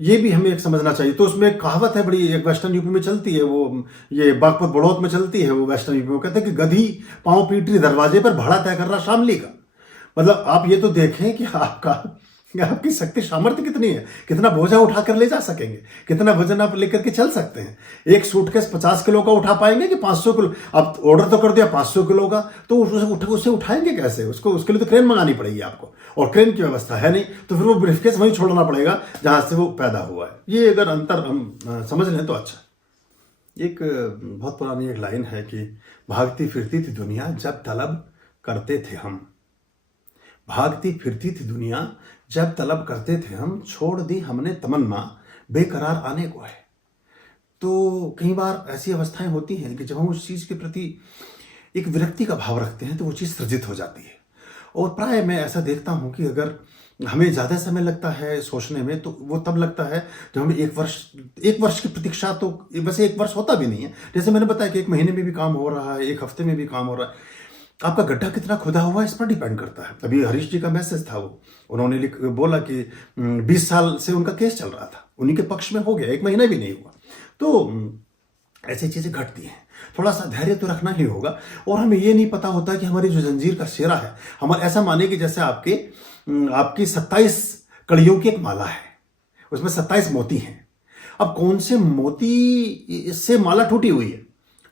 ये भी हमें एक समझना चाहिए। तो उसमें एक कहावत है बड़ी, एक वेस्टर्न यूपी में चलती है, वो ये बागपत बड़ौत में चलती है, वो वेस्टर्न यूपी में कहते हैं कि गधी पांव पीट रही दरवाजे पर, भाड़ा तय कर रहा शामली का। मतलब आप ये तो देखें कि आपकी शक्ति सामर्थ्य कितनी है, कितना बोझा उठा कर ले जा सकेंगे, कितना वजन आप लेकर के चल सकते हैं। एक सूटकेस 50 किलो का उठा पाएंगे कि 500 किलो? आप ऑर्डर तो कर दिया 500 किलो का, तो उसे उठाएंगे कैसे? उसके लिए तो क्रेन मंगानी पड़ेगी आपको, और क्रेन की व्यवस्था है नहीं, तो फिर वो ब्रीफकेस वहीं छोड़ना पड़ेगा जहां से वो पैदा हुआ है। ये अगर अंतर हम समझ लें तो अच्छा। एक बहुत पुरानी एक लाइन है कि भागती फिरती थी दुनिया जब तलब करते थे हम, भागती फिरती थी दुनिया जब तलब करते थे हम, छोड़ दी हमने तमन्ना बेकरार आने को है। तो कई बार ऐसी अवस्थाएं होती हैं कि जब हम उस चीज के प्रति एक विरक्ति का भाव रखते हैं तो वो चीज सृजित हो जाती है। और प्राय मैं ऐसा देखता हूं कि अगर हमें ज्यादा समय लगता है सोचने में, तो वो तब लगता है जब हमें एक वर्ष की प्रतीक्षा, तो वैसे 1 वर्ष होता भी नहीं है। जैसे मैंने बताया कि 1 महीने में भी काम हो रहा है, 1 हफ्ते में भी काम हो रहा है। आपका गड्ढा कितना खुदा हुआ है इस पर डिपेंड करता है। अभी हरीश जी का मैसेज था, वो उन्होंने बोला कि 20 साल से उनका केस चल रहा था, उन्हीं के पक्ष में हो गया, 1 महीना भी नहीं हुआ। तो ऐसी चीजें घटती हैं, थोड़ा सा धैर्य तो रखना ही होगा। और हमें ये नहीं पता होता कि हमारी जो जंजीर का सेरा है, हम ऐसा माने कि जैसे आपकी 27 कड़ियों की एक माला है, उसमें 27 मोती हैं। अब कौन से मोती से माला टूटी हुई है?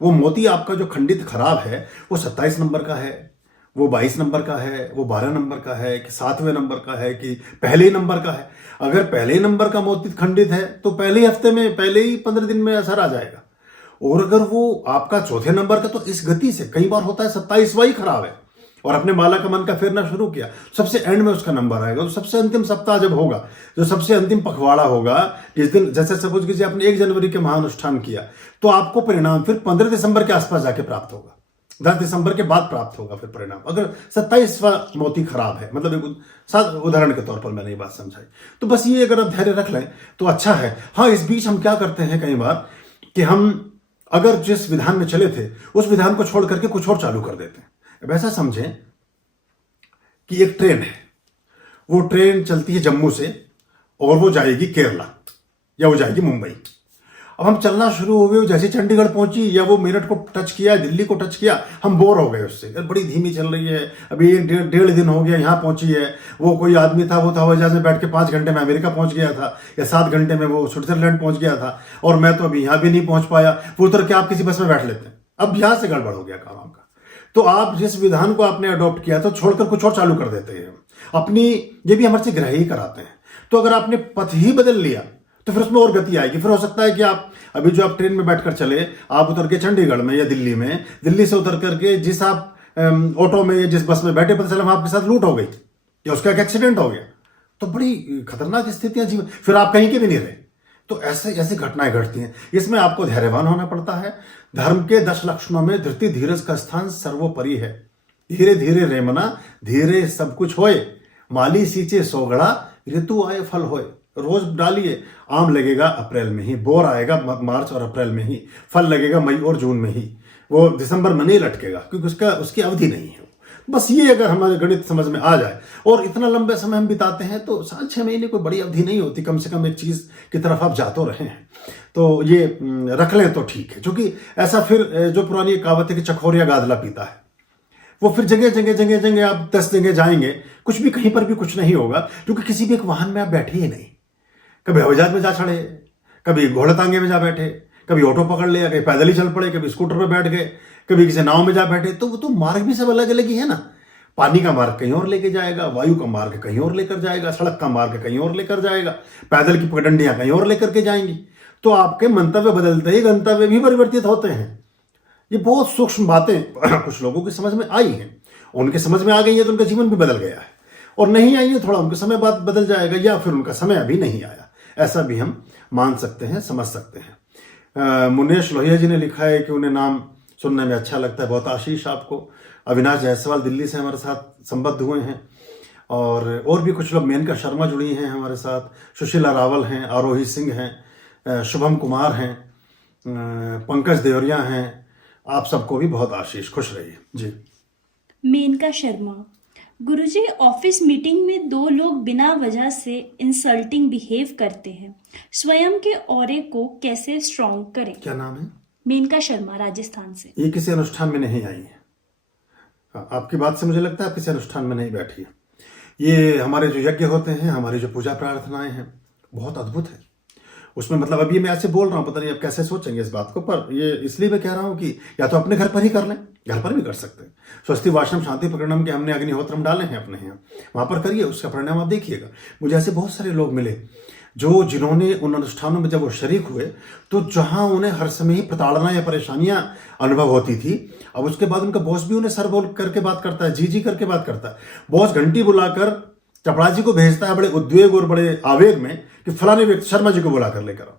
वो मोती आपका जो खंडित खराब है वो 27 नंबर का है, वो 22 नंबर का है, वो 12 नंबर का है, कि 7वें नंबर का है, कि पहले ही नंबर का है? अगर पहले नंबर का मोती खंडित है तो पहले ही हफ्ते में, पहले ही 15 दिन में असर आ जाएगा। और अगर वो आपका 4थे नंबर का, तो इस गति से कई बार होता है 27वां ही खराब है और अपने माला का मन का फेरना शुरू किया, सबसे एंड में उसका नंबर आएगा। तो सबसे अंतिम सप्ताह जब होगा, जो सबसे अंतिम पखवाड़ा होगा, जिस दिन जैसे सपोज कीजिए आपने 1 जनवरी के महानुष्ठान किया, तो आपको परिणाम फिर 15 दिसंबर के आसपास जाके प्राप्त होगा, 10 दिसंबर के बाद प्राप्त होगा फिर परिणाम, अगर 27वां मोती खराब है। मतलब एक उदाहरण के तौर पर मैंने ये बात समझाई। तो बस ये अगर आप धैर्य रख लें तो अच्छा है। हाँ, इस बीच हम क्या करते हैं कई बार कि हम अगर जिस विधान में चले थे उस विधान को छोड़ करके कुछ और चालू कर देते हैं। वैसा समझें कि एक ट्रेन है, वो ट्रेन चलती है जम्मू से और वो जाएगी केरला या वो जाएगी मुंबई। अब हम चलना शुरू हो गए, जैसे चंडीगढ़ पहुंची या वो मेरठ को टच किया, दिल्ली को टच किया, हम बोर हो गए उससे। बड़ी धीमी चल रही है, अभी एक डेढ़ दिन हो गया यहाँ पहुंची है। वो कोई आदमी था, वो था हवाई जहाज में बैठ के 5 घंटे में अमेरिका पहुंच गया था, या 7 घंटे में वो स्विट्जरलैंड पहुंच गया था, और मैं तो अभी यहाँ भी नहीं पहुंच पाया। वो उतर के आप किसी बस में बैठ लेते हैं। अब यहाँ से गड़बड़ हो गया काम आपका। तो आप जिस विधान को आपने अडॉप्ट किया तो छोड़कर कुछ और चालू कर देते हैं अपनी। ये भी हमारे से ग्रही कराते हैं। तो अगर आपने पथ ही बदल लिया तो फिर उसमें और गति आएगी। फिर हो सकता है कि आप अभी जो आप ट्रेन में बैठकर चले, आप उतर के चंडीगढ़ में या दिल्ली में, दिल्ली से उतर करके जिस आप ऑटो में या जिस बस में बैठे, पता चला आपके साथ लूट हो गई या उसका एक एक्सीडेंट हो गया। तो बड़ी खतरनाक स्थितियां जीवन, फिर आप कहीं के भी नहीं रहे। तो ऐसे ऐसी घटनाएं घटती हैं। इसमें आपको धैर्यवान होना पड़ता है। धर्म के 10 लक्षणों में धृति धीरज का स्थान सर्वोपरि है। धीरे धीरे रेमना, धीरे सब कुछ होए, माली सींचे सोगड़ा, ऋतु आए फल होए। रोज डालिए, आम लगेगा अप्रैल में ही, बोर आएगा मार्च और अप्रैल में ही, फल लगेगा मई और जून में ही, वो दिसंबर में नहीं लटकेगा, क्योंकि उसकी अवधि नहीं है। बस ये अगर हमारे गणित समझ में आ जाए, और इतना लंबे समय हम बिताते हैं तो 7-6 महीने कोई बड़ी अवधि नहीं होती। कम से कम एक चीज की तरफ आप जा तो रहे हैं, तो ये रख लें तो ठीक है। क्योंकि ऐसा फिर जो पुरानी कहावत है कि चकोरिया गादला पीता है, वो फिर जगह आप 10 जगह जाएंगे, कुछ भी कहीं पर भी कुछ नहीं होगा, क्योंकि किसी भी एक वाहन में आप बैठे ही नहीं। कभी हवाई जहाज में जा चढ़े, कभी घोड़े तांगे में जा बैठे, कभी ऑटो पकड़ लिया, कभी पैदल ही चल पड़े, कभी स्कूटर पर बैठ गए, कभी किसी नाव में जा बैठे। तो वो तो मार्ग भी सब अलग अलग ही है ना। पानी का मार्ग कहीं और लेके जाएगा, वायु का मार्ग कहीं और लेकर जाएगा, सड़क का मार्ग कहीं और लेकर जाएगा, पैदल की पगडंडियां कहीं और लेकर के जाएंगी। तो आपके मंतव्य बदलते ही गंतव्य भी परिवर्तित होते हैं। ये बहुत सूक्ष्म बातें कुछ लोगों की समझ में आई हैं, उनके समझ में आ गई है तो उनका जीवन भी बदल गया है, और नहीं आई है थोड़ा उनके समय बाद बदल जाएगा, या फिर उनका समय अभी नहीं आया, ऐसा भी हम मान सकते हैं, समझ सकते हैं। मुनेश लोहिया जी ने लिखा है कि उन्हें नाम सुनने में अच्छा लगता है। बहुत आशीष आपको। अविनाश जायसवाल दिल्ली से हमारे साथ संबद्ध हुए हैं, और भी कुछ लोग, मेनका शर्मा जुड़ी हैं हमारे साथ, सुशीला रावल हैं, आरोही सिंह हैं, शुभम कुमार हैं, पंकज देवरिया हैं। आप सबको भी बहुत आशीष। खुश रहिए जी। मेनका शर्मा, गुरुजी ऑफिस मीटिंग में 2 लोग बिना वजह से इंसल्टिंग बिहेव करते हैं, स्वयं के ऑरे को कैसे स्ट्रॉन्ग करें? क्या नाम है? मेनका शर्मा, राजस्थान से। ये किसी अनुष्ठान में नहीं आई है। आपकी बात से मुझे लगता है आप किसी अनुष्ठान में नहीं बैठी है। ये हमारे जो यज्ञ होते हैं, हमारी जो पूजा प्रार्थनाएं हैं, बहुत अद्भुत है। उसमें मतलब अभी मैं ऐसे बोल रहा हूं, पता नहीं आप कैसे सोचेंगे इस बात को, पर ये इसलिए मैं कह रहा हूं कि या तो अपने घर पर ही कर लें, घर पर भी कर सकते हैं। स्वस्ति वाशनम शांति प्रकरणम के हमने अग्निहोत्रम डाले हैं अपने यहाँ, वहां पर करिए, उसका परिणाम आप देखिएगा। मुझे ऐसे बहुत सारे लोग मिले जिन्होंने उन अनुष्ठानों में जब वो शरीक हुए, तो जहां उन्हें हर समय ही प्रताड़ना या परेशानियां अनुभव होती थी, अब उसके बाद उनका बॉस भी उन्हें सर बोल करके बात करता है, जी करके बात करता है। बॉस घंटी बुलाकर चपड़ा जी को भेजता है बड़े उद्वेग और बड़े आवेग में कि फलाने व्यक्ति शर्मा जी को बुला कर लेकर आओ।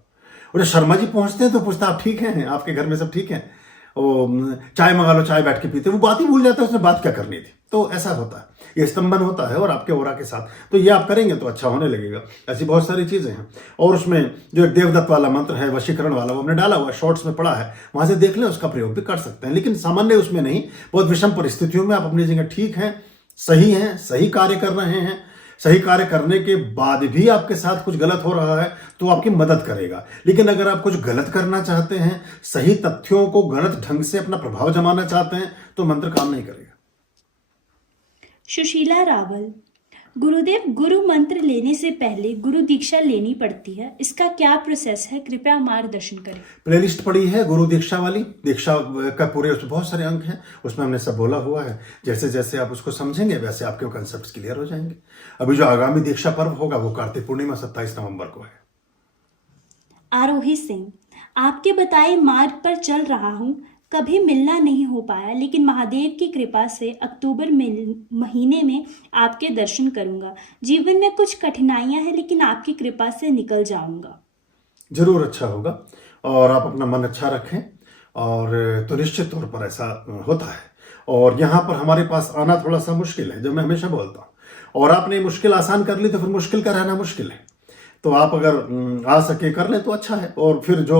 और जब शर्मा जी पहुंचते हैं तो पूछता आप ठीक हैं, आपके घर में सब ठीक है, वो चाय मंगा लो, चाय बैठ के पीते, वो बात ही भूल जाता है उसने बात क्या करनी थी। तो ऐसा होता है, ये स्तंभन होता है और आपके ओरा के साथ। तो ये आप करेंगे तो अच्छा होने लगेगा। ऐसी बहुत सारी चीजें हैं। और उसमें जो एक देवदत्त वाला मंत्र है, वशीकरण वाला, वो हमने डाला हुआ, शॉर्ट्स में पड़ा है, वहां से देख लें, उसका प्रयोग भी कर सकते हैं। लेकिन सामान्य उसमें नहीं, बहुत विषम परिस्थितियों में आप अपनी जगह ठीक हैं, सही कार्य कर रहे हैं। सही कार्य करने के बाद भी आपके साथ कुछ गलत हो रहा है तो आपकी मदद करेगा। लेकिन अगर आप कुछ गलत करना चाहते हैं, सही तथ्यों को गलत ढंग से अपना प्रभाव जमाना चाहते हैं, तो मंत्र काम नहीं करेगा। सुशीला रावल, गुरुदेव, गुरु मंत्र लेने से पहले गुरु दीक्षा लेनी पड़ती है, इसका क्या प्रोसेस है, कृपया मार्गदर्शन करें। प्लेलिस्ट पड़ी है गुरु दीक्षा वाली, दीक्षा का पूरे उसमें बहुत सारे अंक हैं, उसमें हमने सब बोला हुआ है। जैसे जैसे आप उसको समझेंगे वैसे आपके कंसेप्ट क्लियर हो जाएंगे। अभी जो आगामी दीक्षा पर्व होगा वो कार्तिक पूर्णिमा 27 नवंबर को है। आरोही सिंह, आपके बताए मार्ग पर चल रहा हूँ, कभी मिलना नहीं हो पाया, लेकिन महादेव की कृपा से अक्टूबर महीने में आपके दर्शन करूंगा। जीवन में कुछ कठिनाइयां हैं, लेकिन आपकी कृपा से निकल जाऊंगा। जरूर अच्छा होगा, और आप अपना मन अच्छा रखें, और तो निश्चित तौर पर ऐसा होता है। और यहाँ पर हमारे पास आना थोड़ा सा मुश्किल है, जो मैं हमेशा बोलता हूँ, और आपने मुश्किल आसान कर ली तो फिर मुश्किल का रहना मुश्किल है। तो आप अगर आ सके कर ले तो अच्छा है। और फिर जो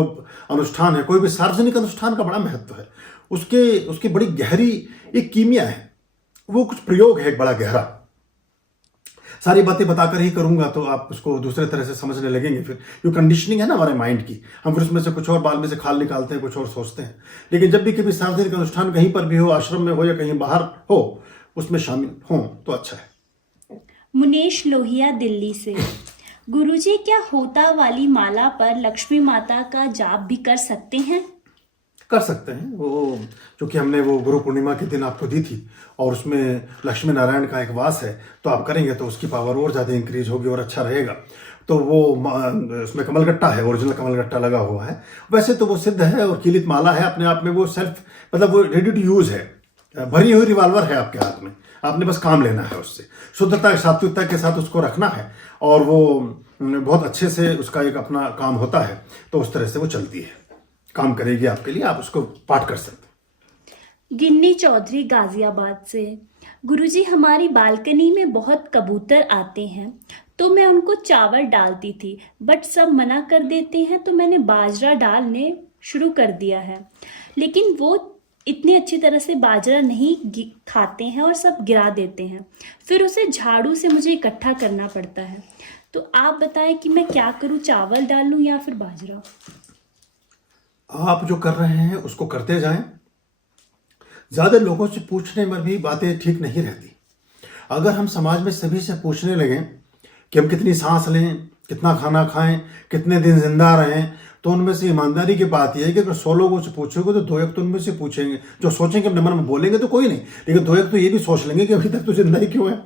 अनुष्ठान है, कोई भी सार्वजनिक अनुष्ठान का बड़ा महत्व है, उसकी बड़ी गहरी एक कीमिया है, वो कुछ प्रयोग है एक बड़ा गहरा। सारी बातें बताकर ही करूंगा तो आप उसको दूसरे तरह से समझने लगेंगे। फिर जो कंडीशनिंग है ना हमारे माइंड की, हम फिर उसमें से कुछ और बाल में से खाल निकालते हैं, कुछ और सोचते हैं। लेकिन जब भी कभी सार्वजनिक अनुष्ठान कहीं पर भी हो, आश्रम में हो या कहीं बाहर हो, उसमें शामिल हो तो अच्छा है। मुनेश लोहिया दिल्ली से, गुरुजी क्या होता वाली माला पर लक्ष्मी माता का जाप भी कर सकते हैं? कर सकते हैं। वो चूंकि हमने वो गुरु पूर्णिमा के दिन आपको दी थी और उसमें लक्ष्मी नारायण का एक वास है, तो आप करेंगे तो उसकी पावर और ज़्यादा इंक्रीज होगी और अच्छा रहेगा। तो वो उसमें कमलगट्टा है, ओरिजिनल कमलगट्टा लगा हुआ है। वैसे तो वो सिद्ध है और कीलित माला है अपने आप में, वो सेल्फ मतलब वो रेडी टू यूज़ है, भरी हुई रिवॉल्वर है आपके हाथ में, आपने बस काम लेना है उससे, शुद्धता सात्विकता के साथ उसको रखना है और वो बहुत अच्छे से उसका एक अपना काम होता है। तो उस तरह से वो चलती है, काम करेगी आपके लिए, आप उसको पाठ कर सकते हैं। गिन्नी चौधरी गाजियाबाद से, गुरुजी हमारी बालकनी में बहुत कबूतर आते हैं तो मैं उनको चावल डालती थी, बट सब मना कर देते हैं, तो मैंने बाजरा डालने शुरू कर दिया है, लेकिन वो इतनी अच्छी तरह से बाजरा नहीं खाते हैं और सब गिरा देते हैं, फिर उसे झाड़ू से मुझे इकट्ठा करना पड़ता है। तो आप बताएं कि मैं क्या करूं, चावल डालूं या फिर बाजरा? आप जो कर रहे हैं उसको करते जाएं। ज्यादा लोगों से पूछने में भी बातें ठीक नहीं रहती। अगर हम समाज में सभी से पूछने लगे कि हम कितनी सांस लें, कितना खाना खाएं, कितने दिन जिंदा रहें, तो उनमें से ईमानदारी की बात यह है कि अगर 100 लोगों से पूछोगे तो 2 एक तो उनमें से पूछेंगे जो सोचेंगे, अपने मन में बोलेंगे तो कोई नहीं, लेकिन 2 एक तो ये भी सोच लेंगे कि अभी तक तो जिंदा ही क्यों है।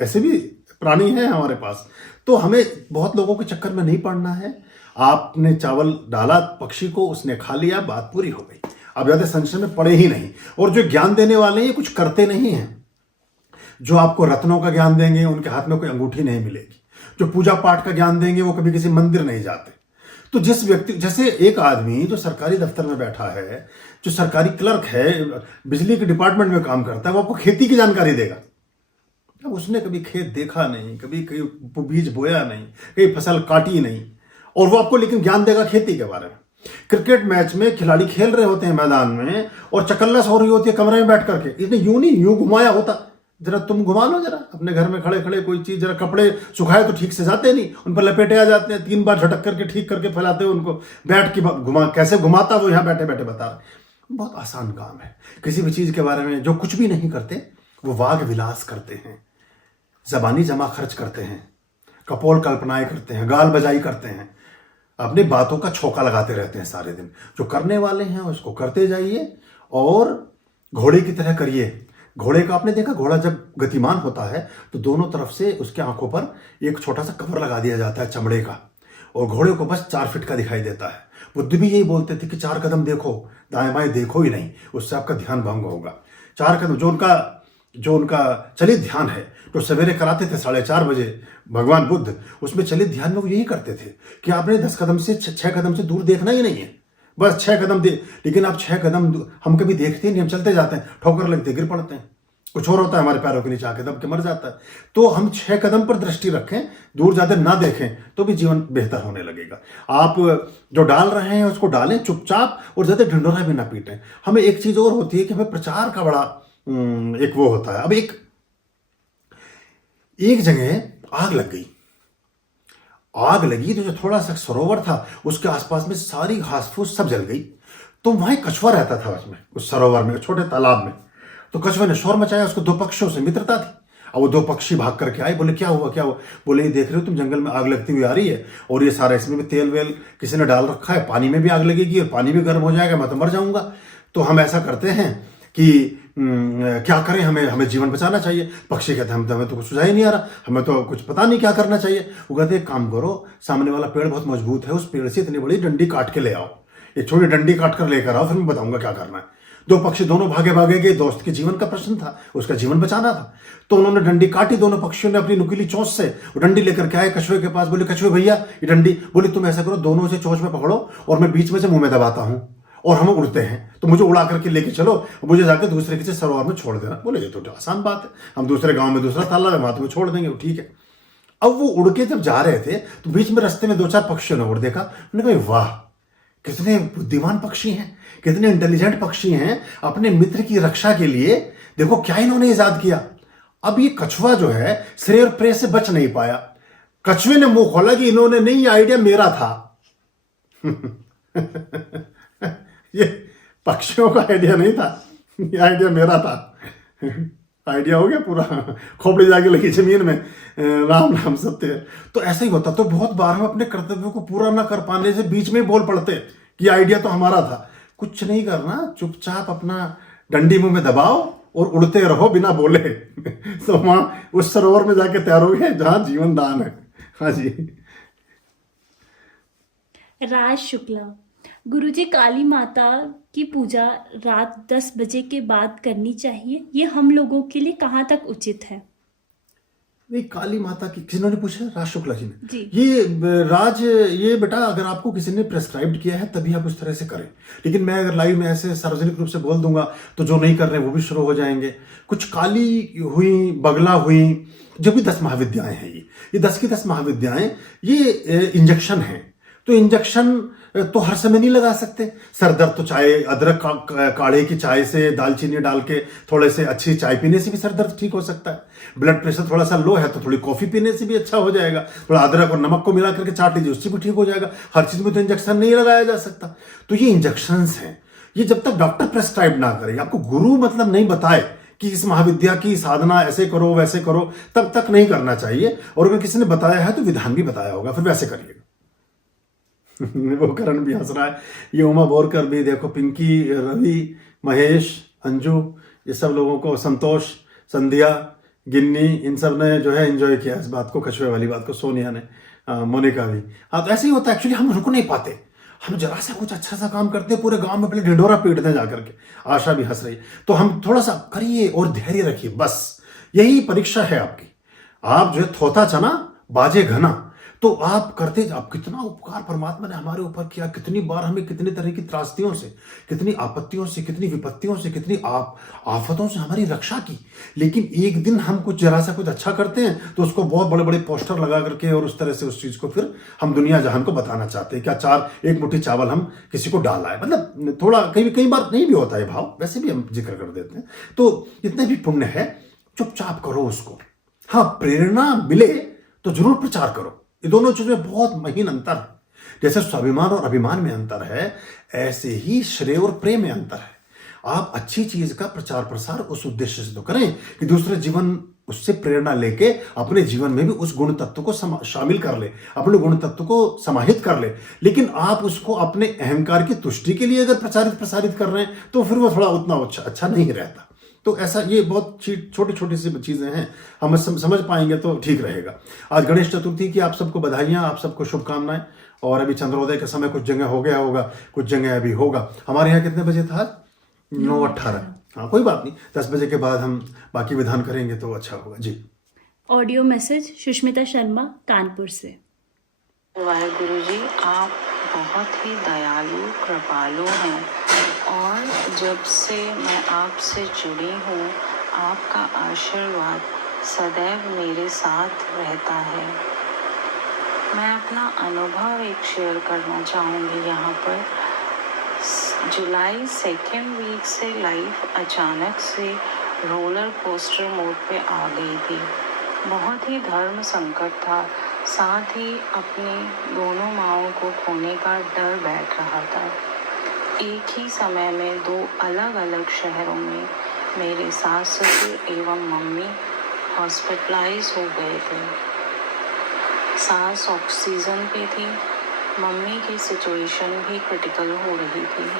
ऐसे भी प्राणी हैं हमारे पास। तो हमें बहुत लोगों के चक्कर में नहीं पड़ना है। आपने चावल डाला पक्षी को, उसने खा लिया, बात पूरी हो गई। अब ज्यादा संशय में पड़े ही नहीं। और जो ज्ञान देने वाले हैं कुछ करते नहीं हैं। जो आपको रत्नों का ज्ञान देंगे उनके हाथ में कोई अंगूठी नहीं मिलेगी। जो पूजा पाठ का ज्ञान देंगे वो कभी किसी मंदिर नहीं जाते। तो जिस व्यक्ति, जैसे एक आदमी जो सरकारी दफ्तर में बैठा है, जो सरकारी क्लर्क है, बिजली के डिपार्टमेंट में काम करता है, वो आपको खेती की जानकारी देगा। अब उसने कभी खेत देखा नहीं, कभी कहीं बीज बोया नहीं, कहीं फसल काटी नहीं, और वो आपको लेकिन ज्ञान देगा खेती के बारे में। क्रिकेट मैच में खिलाड़ी खेल रहे होते हैं मैदान में और चकल्लस हो रही होती है कमरे में बैठ करके, इसने यूं नहीं यूं घुमाया होता। जरा तुम घुमा लो, जरा अपने घर में खड़े खड़े कोई चीज, जरा कपड़े सुखाए तो ठीक से जाते नहीं, उन पर लपेटे आ जाते हैं, 3 बार झटक करके ठीक करके फैलाते हो उनको। बैठ के घुमा, कैसे घुमाता वो यहाँ बैठे बैठे बता रहे। बहुत आसान काम है। किसी भी चीज के बारे में जो कुछ भी नहीं करते वो वाग विलास करते हैं, जबानी जमा खर्च करते हैं, कपोल कल्पनाएं करते हैं, गाल बजाई करते हैं, अपनी बातों का छोका लगाते रहते हैं सारे दिन। जो करने वाले हैं उसको करते जाइए और घोड़े की तरह करिए। घोड़े का आपने देखा, घोड़ा जब गतिमान होता है तो दोनों तरफ से उसके आंखों पर एक छोटा सा कवर लगा दिया जाता है चमड़े का, और घोड़े को बस 4 फीट का दिखाई देता है। बुद्ध भी यही बोलते थे कि 4 कदम देखो, दाएं बाएं देखो ही नहीं, उससे आपका ध्यान भंग होगा। 4 कदम जो उनका चलित ध्यान है, जो सवेरे कराते थे 4:30 बजे भगवान बुद्ध, उसमें चलित ध्यान में वो यही करते थे कि आपने 10 कदम से 6 कदम से दूर देखना ही नहीं है, बस 6 कदम दे। लेकिन आप 6 कदम हम कभी देखते ही नहीं, हम चलते जाते हैं, ठोकर लगते, गिर पड़ते हैं, कुछ और होता है हमारे पैरों के नीचे आके दब के मर जाता है। तो हम 6 कदम पर दृष्टि रखें, दूर ज्यादा ना देखें, तो भी जीवन बेहतर होने लगेगा। आप जो डाल रहे हैं उसको डालें चुपचाप, और ज्यादा ढिंढोरा भी ना पीटें। हमें एक चीज और होती है कि हमें प्रचार का बड़ा एक वो होता है। अब एक जगह आग लग गई। आग लगी तो जो थोड़ा सा सरोवर था उसके आसपास में सारी घास फूस सब जल गई। तो वहां एक कछुआ रहता था उसमें, उस सरोवर में, छोटे तालाब में। तो कछुए ने शोर मचाया, उसको 2 पक्षियों से मित्रता थी। अब वो 2 पक्षी भाग करके आए, बोले क्या हुआ क्या हुआ? बोले ये देख रहे हो तुम, जंगल में आग लगती हुई आ रही है, और ये सारा इसमें भी तेल वेल किसी ने डाल रखा है, पानी में भी आग लगेगी और पानी भी गर्म हो जाएगा, मैं तो मर जाऊंगा। तो हम ऐसा करते हैं कि क्या करें, हमें जीवन बचाना चाहिए। पक्षी कहते हैं हमें तो कुछ सुझाव ही नहीं आ रहा, हमें तो कुछ पता नहीं क्या करना चाहिए। वो कहते एक काम करो, सामने वाला पेड़ बहुत मजबूत है, उस पेड़ से इतनी बड़ी डंडी काट के ले आओ, एक छोटी डंडी काट कर लेकर आओ, फिर मैं बताऊंगा क्या करना है। 2 पक्षी दोनों भागे भागे गए, दोस्त के जीवन का प्रश्न था, उसका जीवन बचाना था। तो उन्होंने डंडी काटी, दोनों पक्षियों ने अपनी नुकीली चोंच से वो डंडी लेकर के आए कछुए के पास। बोले कछुए भैया ये डंडी, बोले तुम ऐसा करो, दोनों से चोंच में पकड़ो और मैं बीच में से मुंह में दबाता हूं और हम उड़ते हैं, तो मुझे उड़ा करके लेके चलो, मुझे जाकर दूसरे किसी सरोवर में छोड़ देना। बोले ये तो आसान बात है, हम दूसरे गांव में दूसरा तालाब है, वहां तुम्हें छोड़ देंगे, ठीक है। अब वो उड़ के जब जा रहे थे तो बीच में रास्ते में 2-4 पक्षियों ने उड़ देखा। उन्होंने कहा वाह कितने बुद्धिमान पक्षी हैं, कितने इंटेलिजेंट पक्षी हैं, अपने मित्र की रक्षा के लिए देखो क्या इन्होंने इजाद किया। अब ये कछुआ जो है श्रेय और प्रेय से बच नहीं पाया। कछुए ने मुंह खोला कि इन्होंने नहीं, ये आइडिया मेरा था। ये पक्षियों का आइडिया नहीं था, ये आइडिया मेरा था। आइडिया हो गया पूरा, खोपड़ी जाके लगी जमीन में, राम नाम सत्य है। तो ऐसा ही होता। तो बहुत बार हम अपने कर्तव्यों को पूरा ना कर पाने से बीच में बोल पड़ते कि आइडिया तो हमारा था। कुछ नहीं करना, चुपचाप अपना डंडी मुंह में दबाओ और उड़ते रहो बिना बोले। तो वहां उस सरोवर में जाके तैरोगे जहां जीवन दान है। हाँ जी। राज शुक्ला, गुरुजी, काली माता की पूजा रात 10 बजे के बाद करनी चाहिए, ये हम लोगों के लिए कहाँ तक उचित है? नहीं, काली माता की किसी ने पूछा, राज शुक्ला जी ने जी। ये बेटा अगर आपको किसी ने प्रेस्क्राइब किया है तभी आप उस तरह से करें। लेकिन मैं अगर लाइव में ऐसे सार्वजनिक रूप से बोल दूंगा तो जो नहीं कर रहे वो भी शुरू हो जाएंगे। कुछ काली हुई, बगला हुई, जो भी 10 महाविद्याएं हैं, ये 10 की 10 महाविद्याएं, ये इंजेक्शन है। तो इंजेक्शन तो हर समय नहीं लगा सकते। सर दर्द तो चाय, अदरक काढ़े की चाय से दालचीनी डाल के थोड़े से अच्छी चाय पीने से भी सर दर्द ठीक हो सकता है। ब्लड प्रेशर थोड़ा सा लो है तो थोड़ी कॉफी पीने से भी अच्छा हो जाएगा। थोड़ा अदरक और नमक को मिला करके चाट लीजिए, उससे भी ठीक हो जाएगा। हर चीज में तो इंजेक्शन नहीं लगाया जा सकता। तो ये इंजेक्शंस हैं, ये जब तक डॉक्टर प्रेस्क्राइब ना करे, आपको गुरु मतलब नहीं बताए कि इस महाविद्या की साधना ऐसे करो वैसे करो, तब तक नहीं करना चाहिए। और अगर किसी ने बताया है तो विधान भी बताया होगा, फिर वैसे करिएगा। वो करण भी हंस रहा है, ये उमा बोरकर भी, देखो पिंकी, रवि, महेश, अंजू, ये सब लोगों को, संतोष, संध्या, गिन्नी, इन सब ने जो है एंजॉय किया इस बात को, कछुए वाली बात को, सोनिया ने, मोनिका भी। हाँ, तो ऐसे ही होता है। एक्चुअली हम रुक नहीं पाते, हम जरा सा कुछ अच्छा सा काम करते हैं, पूरे गांव में पहले ढिंढोरा पीटते हैं जाकर के। आशा भी हंस रही। तो हम थोड़ा सा करिए और धैर्य रखिए, बस यही परीक्षा है आपकी। आप जो है थोता चना बाजे घना, तो आप करते, आप कितना उपकार परमात्मा ने हमारे ऊपर किया, कितनी बार हमें कितने तरह की त्रासदियों से, कितनी आपत्तियों से, कितनी विपत्तियों से, कितनी आफतों से हमारी रक्षा की। लेकिन एक दिन हम कुछ जरा सा कुछ अच्छा करते हैं तो उसको बहुत बड़े बड़े पोस्टर लगा करके और उस तरह से उस चीज को फिर हम दुनिया जहान को बताना चाहते हैं। क्या एक मुट्ठी चावल हम किसी को डाला है, मतलब थोड़ा कई बार नहीं भी होता है भाव, वैसे भी हम जिक्र कर देते हैं। तो इतने भी पुण्य है, चुपचाप करो उसको। हाँ, प्रेरणा मिले तो जरूर प्रचार करो। ये दोनों चीजों में बहुत महीन अंतर है। जैसे स्वाभिमान और अभिमान में अंतर है, ऐसे ही श्रेय और प्रेय में अंतर है। आप अच्छी चीज का प्रचार प्रसार उस उद्देश्य से तो करें कि दूसरे जीवन उससे प्रेरणा लेके अपने जीवन में भी उस गुण तत्व को शामिल कर ले, अपने गुण तत्व को समाहित कर ले। लेकिन आप उसको अपने अहंकार की तुष्टि के लिए अगर प्रसारित कर रहे हैं तो फिर वो थोड़ा उतना अच्छा नहीं रहता। तो ऐसा, ये बहुत छोटी छोटी सी चीजें हैं, हम समझ पाएंगे तो ठीक रहेगा। आज गणेश चतुर्थी की आप सबको बधाइयां, आप सबको शुभकामनाएं। और अभी चंद्रोदय का समय कुछ जगह हो गया होगा, कुछ जगह अभी होगा। हमारे यहाँ कितने बजे था? 9:18। हाँ, कोई बात नहीं, 10 बजे के बाद हम बाकी विधान करेंगे तो अच्छा होगा जी। ऑडियो मैसेज सुष्मिता शर्मा, कानपुर से। वाहेगुरु जी, आप बहुत ही दयालु कृपालु हैं और जब से मैं आपसे जुड़ी हूँ आपका आशीर्वाद सदैव मेरे साथ रहता है। मैं अपना अनुभव एक शेयर करना चाहूँगी यहाँ पर। जुलाई 2nd वीक से लाइफ अचानक से रोलर कोस्टर मोड पे आ गई थी। बहुत ही धर्म संकट था, साथ ही अपनी दोनों माँओं को खोने का डर बैठ रहा था। एक ही समय में 2 अलग अलग शहरों में मेरे सास ससुर एवं मम्मी हॉस्पिटलाइज हो गए थे। सास ऑक्सीजन पे थी, मम्मी की सिचुएशन भी क्रिटिकल हो रही थी।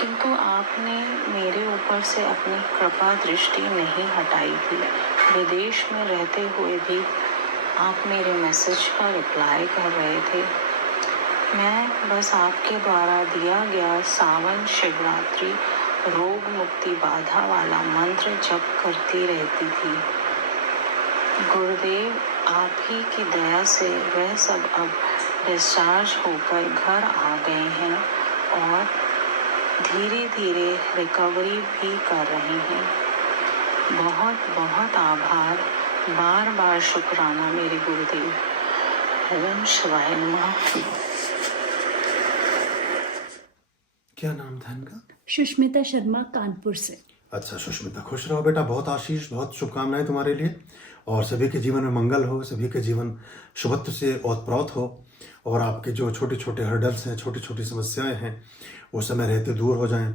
किंतु आपने मेरे ऊपर से अपनी कृपा दृष्टि नहीं हटाई थी। विदेश में रहते हुए भी आप मेरे मैसेज का रिप्लाई कर रहे थे। मैं बस आपके द्वारा दिया गया सावन शिवरात्रि रोग मुक्ति बाधा वाला मंत्र जप करती रहती थी। गुरुदेव आप ही की दया से वह सब अब डिस्चार्ज होकर घर आ गए हैं और धीरे धीरे रिकवरी भी कर रहे हैं। बहुत बहुत आभार, बार बार शुक्राना मेरे गुरुदेव। ओम शिवाय नमः। क्या नाम था इनका? सुष्मिता शर्मा, कानपुर से। अच्छा सुष्मिता, खुश रहो बेटा, बहुत आशीष, बहुत शुभकामनाएं तुम्हारे लिए, और सभी के जीवन में मंगल हो, सभी के जीवन शुभत्व से ओतप्रोत हो, और आपके जो छोटे छोटे हर्डल्स हैं, छोटी छोटी समस्याएं हैं, वो समय रहते दूर हो जाएं।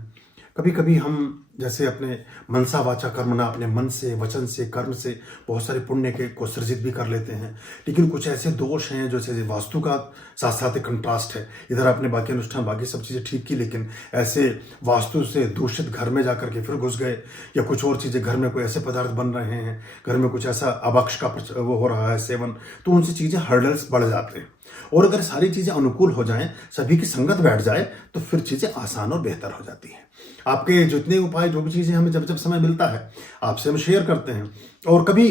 कभी कभी हम जैसे अपने मनसा वाचा कर्मणा, अपने मन से, वचन से, कर्म से बहुत सारे पुण्य के को सृजित भी कर लेते हैं, लेकिन कुछ ऐसे दोष हैं जैसे वास्तु का साथ साथ एक कंट्रास्ट है। इधर आपने बाकी अनुष्ठान, बाकी सब चीज़ें ठीक की, लेकिन ऐसे वास्तु से दूषित घर में जाकर के फिर घुस गए, या कुछ और चीज़ें घर में कोई ऐसे पदार्थ बन रहे हैं, घर में कुछ ऐसा अभक्ष का वो हो रहा है सेवन, तो उनसे चीज़ें हर्डल्स बढ़ जाते हैं। और अगर सारी चीज़ें अनुकूल हो जाएं, सभी की संगत बैठ जाए, तो फिर चीज़ें आसान और बेहतर हो जाती हैं। आपके जितने उपाय, जो भी चीज़ें हमें जब जब समय मिलता है आपसे हम शेयर करते हैं। और कभी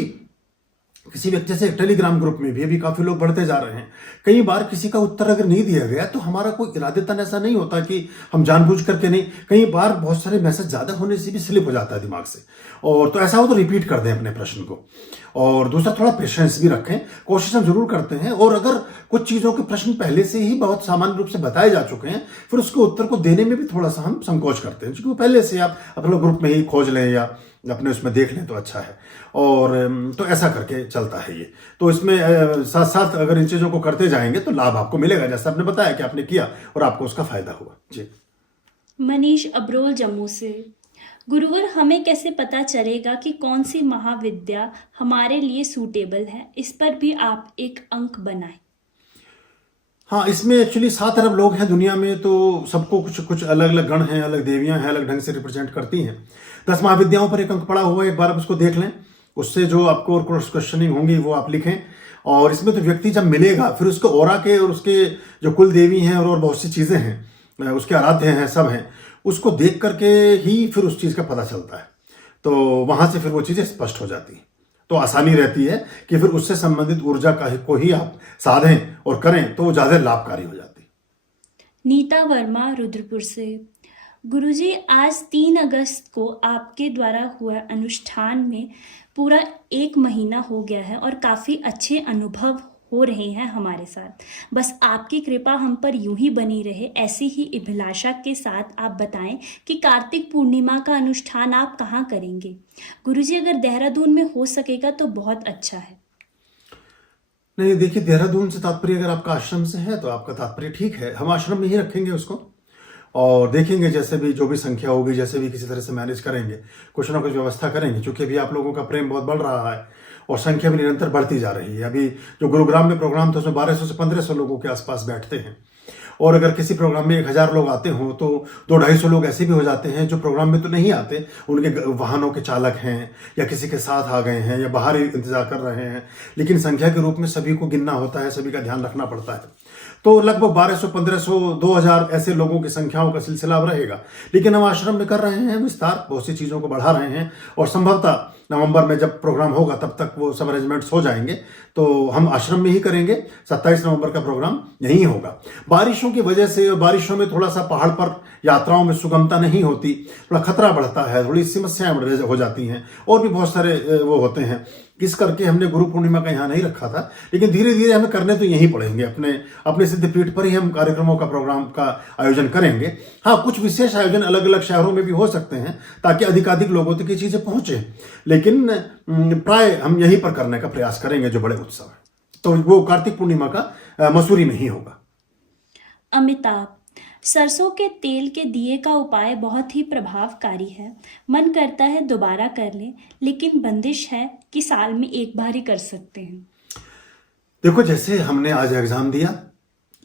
किसी व्यक्ति से टेलीग्राम ग्रुप में भी अभी काफ़ी लोग बढ़ते जा रहे हैं। कई बार किसी का उत्तर अगर नहीं दिया गया तो हमारा कोई इरादेतन ऐसा नहीं होता कि हम जानबूझ करके नहीं, कई बार बहुत सारे मैसेज ज़्यादा होने से भी स्लिप हो जाता है दिमाग से, और तो ऐसा हो तो रिपीट कर दें अपने प्रश्न को। और दूसरा, थोड़ा पेशेंस भी रखें, कोशिश हम जरूर करते हैं, और अगर कुछ चीज़ों के प्रश्न पहले से ही बहुत सामान्य रूप से बताए जा चुके हैं, फिर उसके उत्तर को देने में भी थोड़ा सा हम संकोच करते हैं, क्योंकि वो पहले से आप अपने ग्रुप में ही खोज लें या अपने उसमें देख लें तो अच्छा है। और तो ऐसा करके चलता है ये। तो इसमें साथ साथ अगर इन चीज़ों को करते जाएंगे तो लाभ आपको मिलेगा, जैसा आपने बताया कि आपने किया और आपको उसका फायदा हुआ। जी। मनीष अब्रोल जम्मू से, गुरुवर हमें कैसे पता चलेगा कि कौन सी महाविद्या हमारे लिए सूटेबल है? इस पर भी आप एक अंक बनाएं। हाँ, इसमें एक्चुअली 7 अरब लोग हैं दुनिया में, तो सबको कुछ कुछ अलग अलग गण हैं, अलग देवियां हैं, अलग ढंग से रिप्रेजेंट करती हैं। 10 महाविद्याओं पर एक अंक पड़ा हुआ है, एक बार आप उसको देख लें, उससे जो आपको और क्रॉस क्वेश्चनिंग होंगी वो आप लिखें। और इसमें तो व्यक्ति जब मिलेगा फिर उसके ओरा के और उसके जो कुल देवी हैं और बहुत सी चीज़ें हैं, उसके आराध्य हैं, सब हैं, उसको देख करके ही फिर उस चीज़ का पता चलता है। तो वहाँ से फिर वो चीज़ें स्पष्ट हो जाती हैं, तो आसानी रहती है कि फिर उससे संबंधित ऊर्जा को ही आप साधें और करें, तो वो ज़्यादा लाभकारी हो जाती है। नीता वर्मा रुद्रपुर से, गुरुजी आज 3 अगस्त को आपके द्वारा हुआ अनुष्ठान में पूरा 1 महीना हो गया है और काफ़ी अच्छे अनुभव हो रहे हैं हमारे साथ। बस आपकी कृपा हम पर यूं ही बनी रहे, ऐसी ही अभिलाषा के साथ आप बताएं कि कार्तिक पूर्णिमा का अनुष्ठान आप कहाँ करेंगे? गुरुजी अगर देहरादून में हो सकेगा तो बहुत अच्छा है। नहीं, देखिए, देहरादून से तात्पर्य अगर आपका आश्रम से है तो आपका तात्पर्य ठीक है, हम आश्रम में ही रखेंगे उसको, और देखेंगे जैसे भी जो भी संख्या होगी, जैसे भी किसी तरह से मैनेज करेंगे, कुछ ना कुछ व्यवस्था करेंगे, क्योंकि अभी आप लोगों का प्रेम बहुत बढ़ रहा है और संख्या भी निरंतर बढ़ती जा रही है। अभी जो गुरुग्राम में प्रोग्राम था उसमें 1200 से 1500 लोगों के आसपास बैठते हैं, और अगर किसी प्रोग्राम में 1000 लोग आते हों तो 200-250 लोग ऐसे भी हो जाते हैं जो प्रोग्राम में तो नहीं आते, उनके वाहनों के चालक हैं या किसी के साथ आ गए हैं या बाहर ही इंतजार कर रहे हैं, लेकिन संख्या के रूप में सभी को गिनना होता है, सभी का ध्यान रखना पड़ता है। तो लगभग 1200, 1500, 2000 ऐसे लोगों की संख्याओं का सिलसिला अब रहेगा। लेकिन हम आश्रम में कर रहे हैं विस्तार, बहुत सी चीज़ों को बढ़ा रहे हैं, और संभवतः नवंबर में जब प्रोग्राम होगा तब तक वो सब अरेंजमेंट्स हो जाएंगे, तो हम आश्रम में ही करेंगे। 27 नवंबर का प्रोग्राम यहीं होगा। बारिशों की वजह से, बारिशों में थोड़ा सा पहाड़ पर यात्राओं में सुगमता नहीं होती, थोड़ा खतरा बढ़ता है, थोड़ी समस्याएं हो जाती हैं, और भी बहुत सारे वो होते हैं, इस करके हमने गुरु पूर्णिमा का यहाँ नहीं रखा था। लेकिन धीरे धीरे हमें करने तो यहीं पड़ेंगे, अपने सिद्धपीठ पर ही हम कार्यक्रमों का प्रोग्राम का आयोजन करेंगे। हाँ, कुछ विशेष आयोजन अलग अलग शहरों में भी हो सकते हैं ताकि अधिकाधिक लोगों तक ये चीज़ें पहुँचे, लेकिन प्राय हम यहीं पर करने का प्रयास करेंगे जो बड़े उत्सव है। तो वो कार्तिक पूर्णिमा का मसूरी में ही होगा। अमिताभ, सरसों के तेल के दिए का उपाय बहुत ही प्रभावकारी है, मन करता है दोबारा कर लें, लेकिन बंदिश है कि साल में एक बार ही कर सकते हैं। देखो, जैसे हमने आज एग्जाम दिया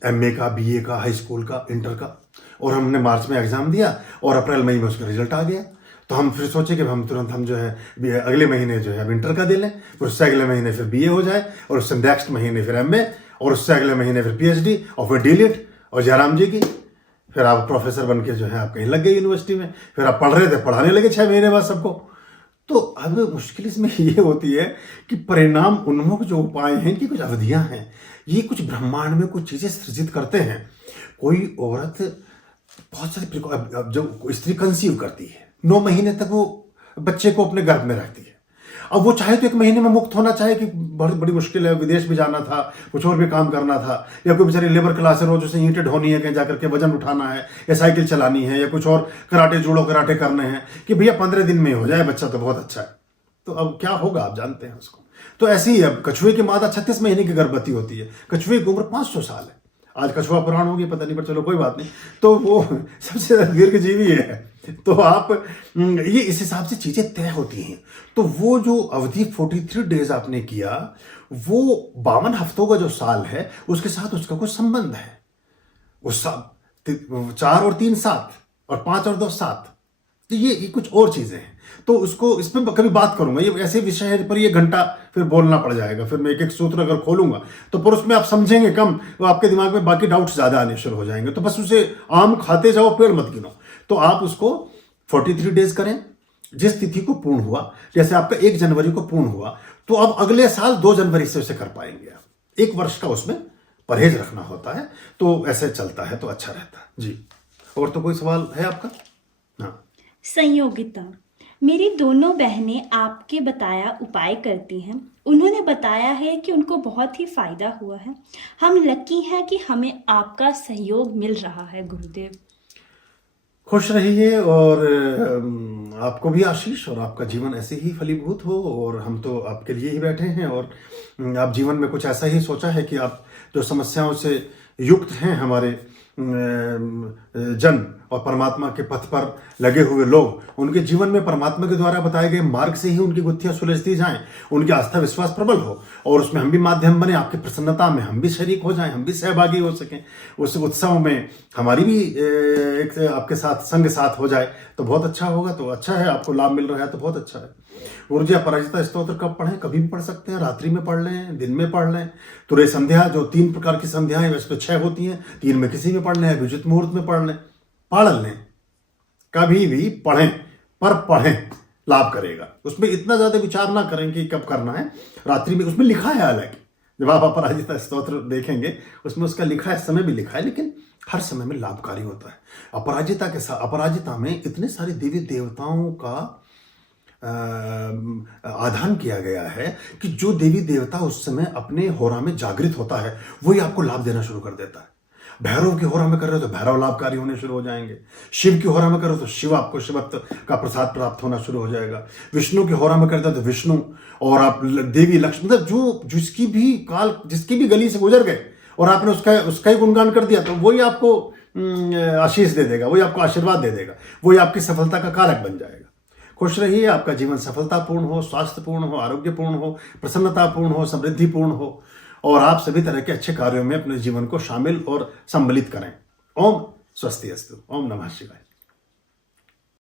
एमए का, बीए का, हाई स्कूल का, इंटर का, और हमने मार्च में एग्जाम दिया और अप्रैल मई में उसका रिजल्ट आ गया, तो हम फिर सोचे कि हम तुरंत हम जो है अगले महीने जो है इंटर का दे लें, फिर उससे अगले महीने फिर बीए हो जाए, और उससे नेक्स्ट महीने फिर एमए, और उससे अगले महीने फिर पीएचडी, और फिर डीलिट, और जयराम जी की फिर आप प्रोफेसर बन के जो है आप कहीं लग गए यूनिवर्सिटी में, फिर आप पढ़ रहे थे, पढ़ाने लगे 6 महीने बाद सबको। तो अब मुश्किल इसमें ये होती है कि परिणाम उन्मुख जो उपाय हैं कि कुछ अवधियां हैं, ये कुछ ब्रह्मांड में कुछ चीज़ें सृजित करते हैं। कोई औरत बहुत सारी जो स्त्री कंसीव करती है 9 महीने तक वो बच्चे को अपने गर्भ में रखती है। अब वो चाहे तो 1 महीने में मुक्त होना चाहे कि बड़ी बड़ी मुश्किल है, विदेश भी जाना था, कुछ और भी काम करना था, या कोई बेचारी लेबर क्लास है, रोज उसे ईंटें ढोनी है, कहीं जाकर के वजन उठाना है, या साइकिल चलानी है, या कुछ और कराटे जूडो कराटे करने हैं, कि भैया 15 दिन में हो जाए बच्चा तो बहुत अच्छा है। तो अब क्या होगा आप जानते हैं उसको। तो ऐसे ही अब कछुए की मादा 36 महीने की गर्भवती होती है, कछुए की उम्र 500 साल है। आज कछुआ पुराण होगी पता नहीं, पर चलो कोई बात नहीं, तो वो सबसे दीर्घ जीवी है। तो आप ये इस हिसाब से चीजें तय होती हैं। तो वो जो अवधि 43 डेज आपने किया, वो 52 हफ्तों का जो साल है उसके साथ उसका कुछ संबंध है। उस 4 और 3 7 और 5 और 2 7, तो ये कुछ और चीजें हैं। तो उसको इस पर कभी बात करूंगा, ये ऐसे विषय है पर ये घंटा फिर बोलना पड़ जाएगा, फिर मैं एक एक सूत्र अगर खोलूंगा तो पर उसमें आप समझेंगे कम, तो आपके दिमाग में बाकी डाउट्स ज्यादा आने शुरू हो जाएंगे। तो बस उसे आम खाते जाओ, पेड़ मत गिनो। तो आप उसको 43 डेज करें, जिस तिथि को पूर्ण हुआ, जैसे आपका 1 जनवरी को पूर्ण हुआ, तो अब अगले साल 2 जनवरी से उसे कर पाएंगे आप। 1 वर्ष का उसमें परहेज रखना होता है, तो ऐसे चलता है तो अच्छा रहता है जी। और तो कोई सवाल है आपका? हाँ। संयोगिता। मेरी दोनों बहनें आपके बताया उपाय करती हैं। उन्होंने बताया है कि उनको बहुत ही फायदा हुआ है। हम लकी हैं कि हमें आपका सहयोग मिल रहा है गुरुदेव। खुश रहिए और आपको भी आशीष, और आपका जीवन ऐसे ही फलीभूत हो। और हम तो आपके लिए ही बैठे हैं, और आप जीवन में कुछ ऐसा ही सोचा है कि आप जो समस्याओं से युक्त हैं, हमारे जन और परमात्मा के पथ पर लगे हुए लोग, उनके जीवन में परमात्मा के द्वारा बताए गए मार्ग से ही उनकी गुत्थियां सुलझती जाएं, उनकी आस्था विश्वास प्रबल हो, और उसमें हम भी माध्यम बने, आपकी प्रसन्नता में हम भी शरीक हो जाएं, हम भी सहभागी हो सकें, उस उत्सव में हमारी भी एक आपके साथ संग साथ हो जाए तो बहुत अच्छा होगा। तो अच्छा है, आपको लाभ मिल रहा है तो बहुत अच्छा है। ऊर्जा पराजिता स्तोत्र कब पढ़ें? कभी भी पढ़ सकते हैं, रात्रि में पढ़ लें, दिन में पढ़ लें। तुरय संध्या, जो 3 प्रकार की संध्याएं वैसे तो 6 होती हैं, 3 में किसी में पढ़ लें, अभिजित मुहूर्त में पढ़ लें, कभी भी पढ़ें, पर पढ़ें, लाभ करेगा। उसमें इतना ज्यादा विचार ना करें कि कब करना है, रात्रि में। उसमें लिखा है हालांकि, जब आप अपराजिता स्तोत्र देखेंगे उसमें उसका लिखा है, समय भी लिखा है, लेकिन हर समय में लाभकारी होता है। अपराजिता के साथ, अपराजिता में इतने सारे देवी देवताओं का आधान किया गया है कि जो देवी देवता उस समय अपने होरा में जागृत होता है वही आपको लाभ देना शुरू कर देता है। भैरव की होरा में कर रहे हो तो भैरव लाभकारी होने शुरू हो जाएंगे, शिव की होरा में करो तो शिव आपको शिवत्व का प्रसाद प्राप्त होना शुरू हो जाएगा, विष्णु की होरा में करते हो तो विष्णु, और आप देवी लक्ष्मी, मतलब जो जिसकी भी गली से गुजर गए और आपने उसका ही गुणगान कर दिया तो वही आपको आशीष दे देगा, वही आपको आशीर्वाद दे देगा, वही आपकी सफलता का कारक बन जाएगा। खुश रहिए, आपका जीवन सफलतापूर्ण हो, स्वास्थ्यपूर्ण हो, आरोग्यपूर्ण हो, प्रसन्नतापूर्ण हो, समृद्धिपूर्ण हो, और आप सभी तरह के अच्छे कार्यों में अपने जीवन को शामिल और सम्मिलित करें। ओम स्वस्ति अस्तु। ओम नमः शिवाय।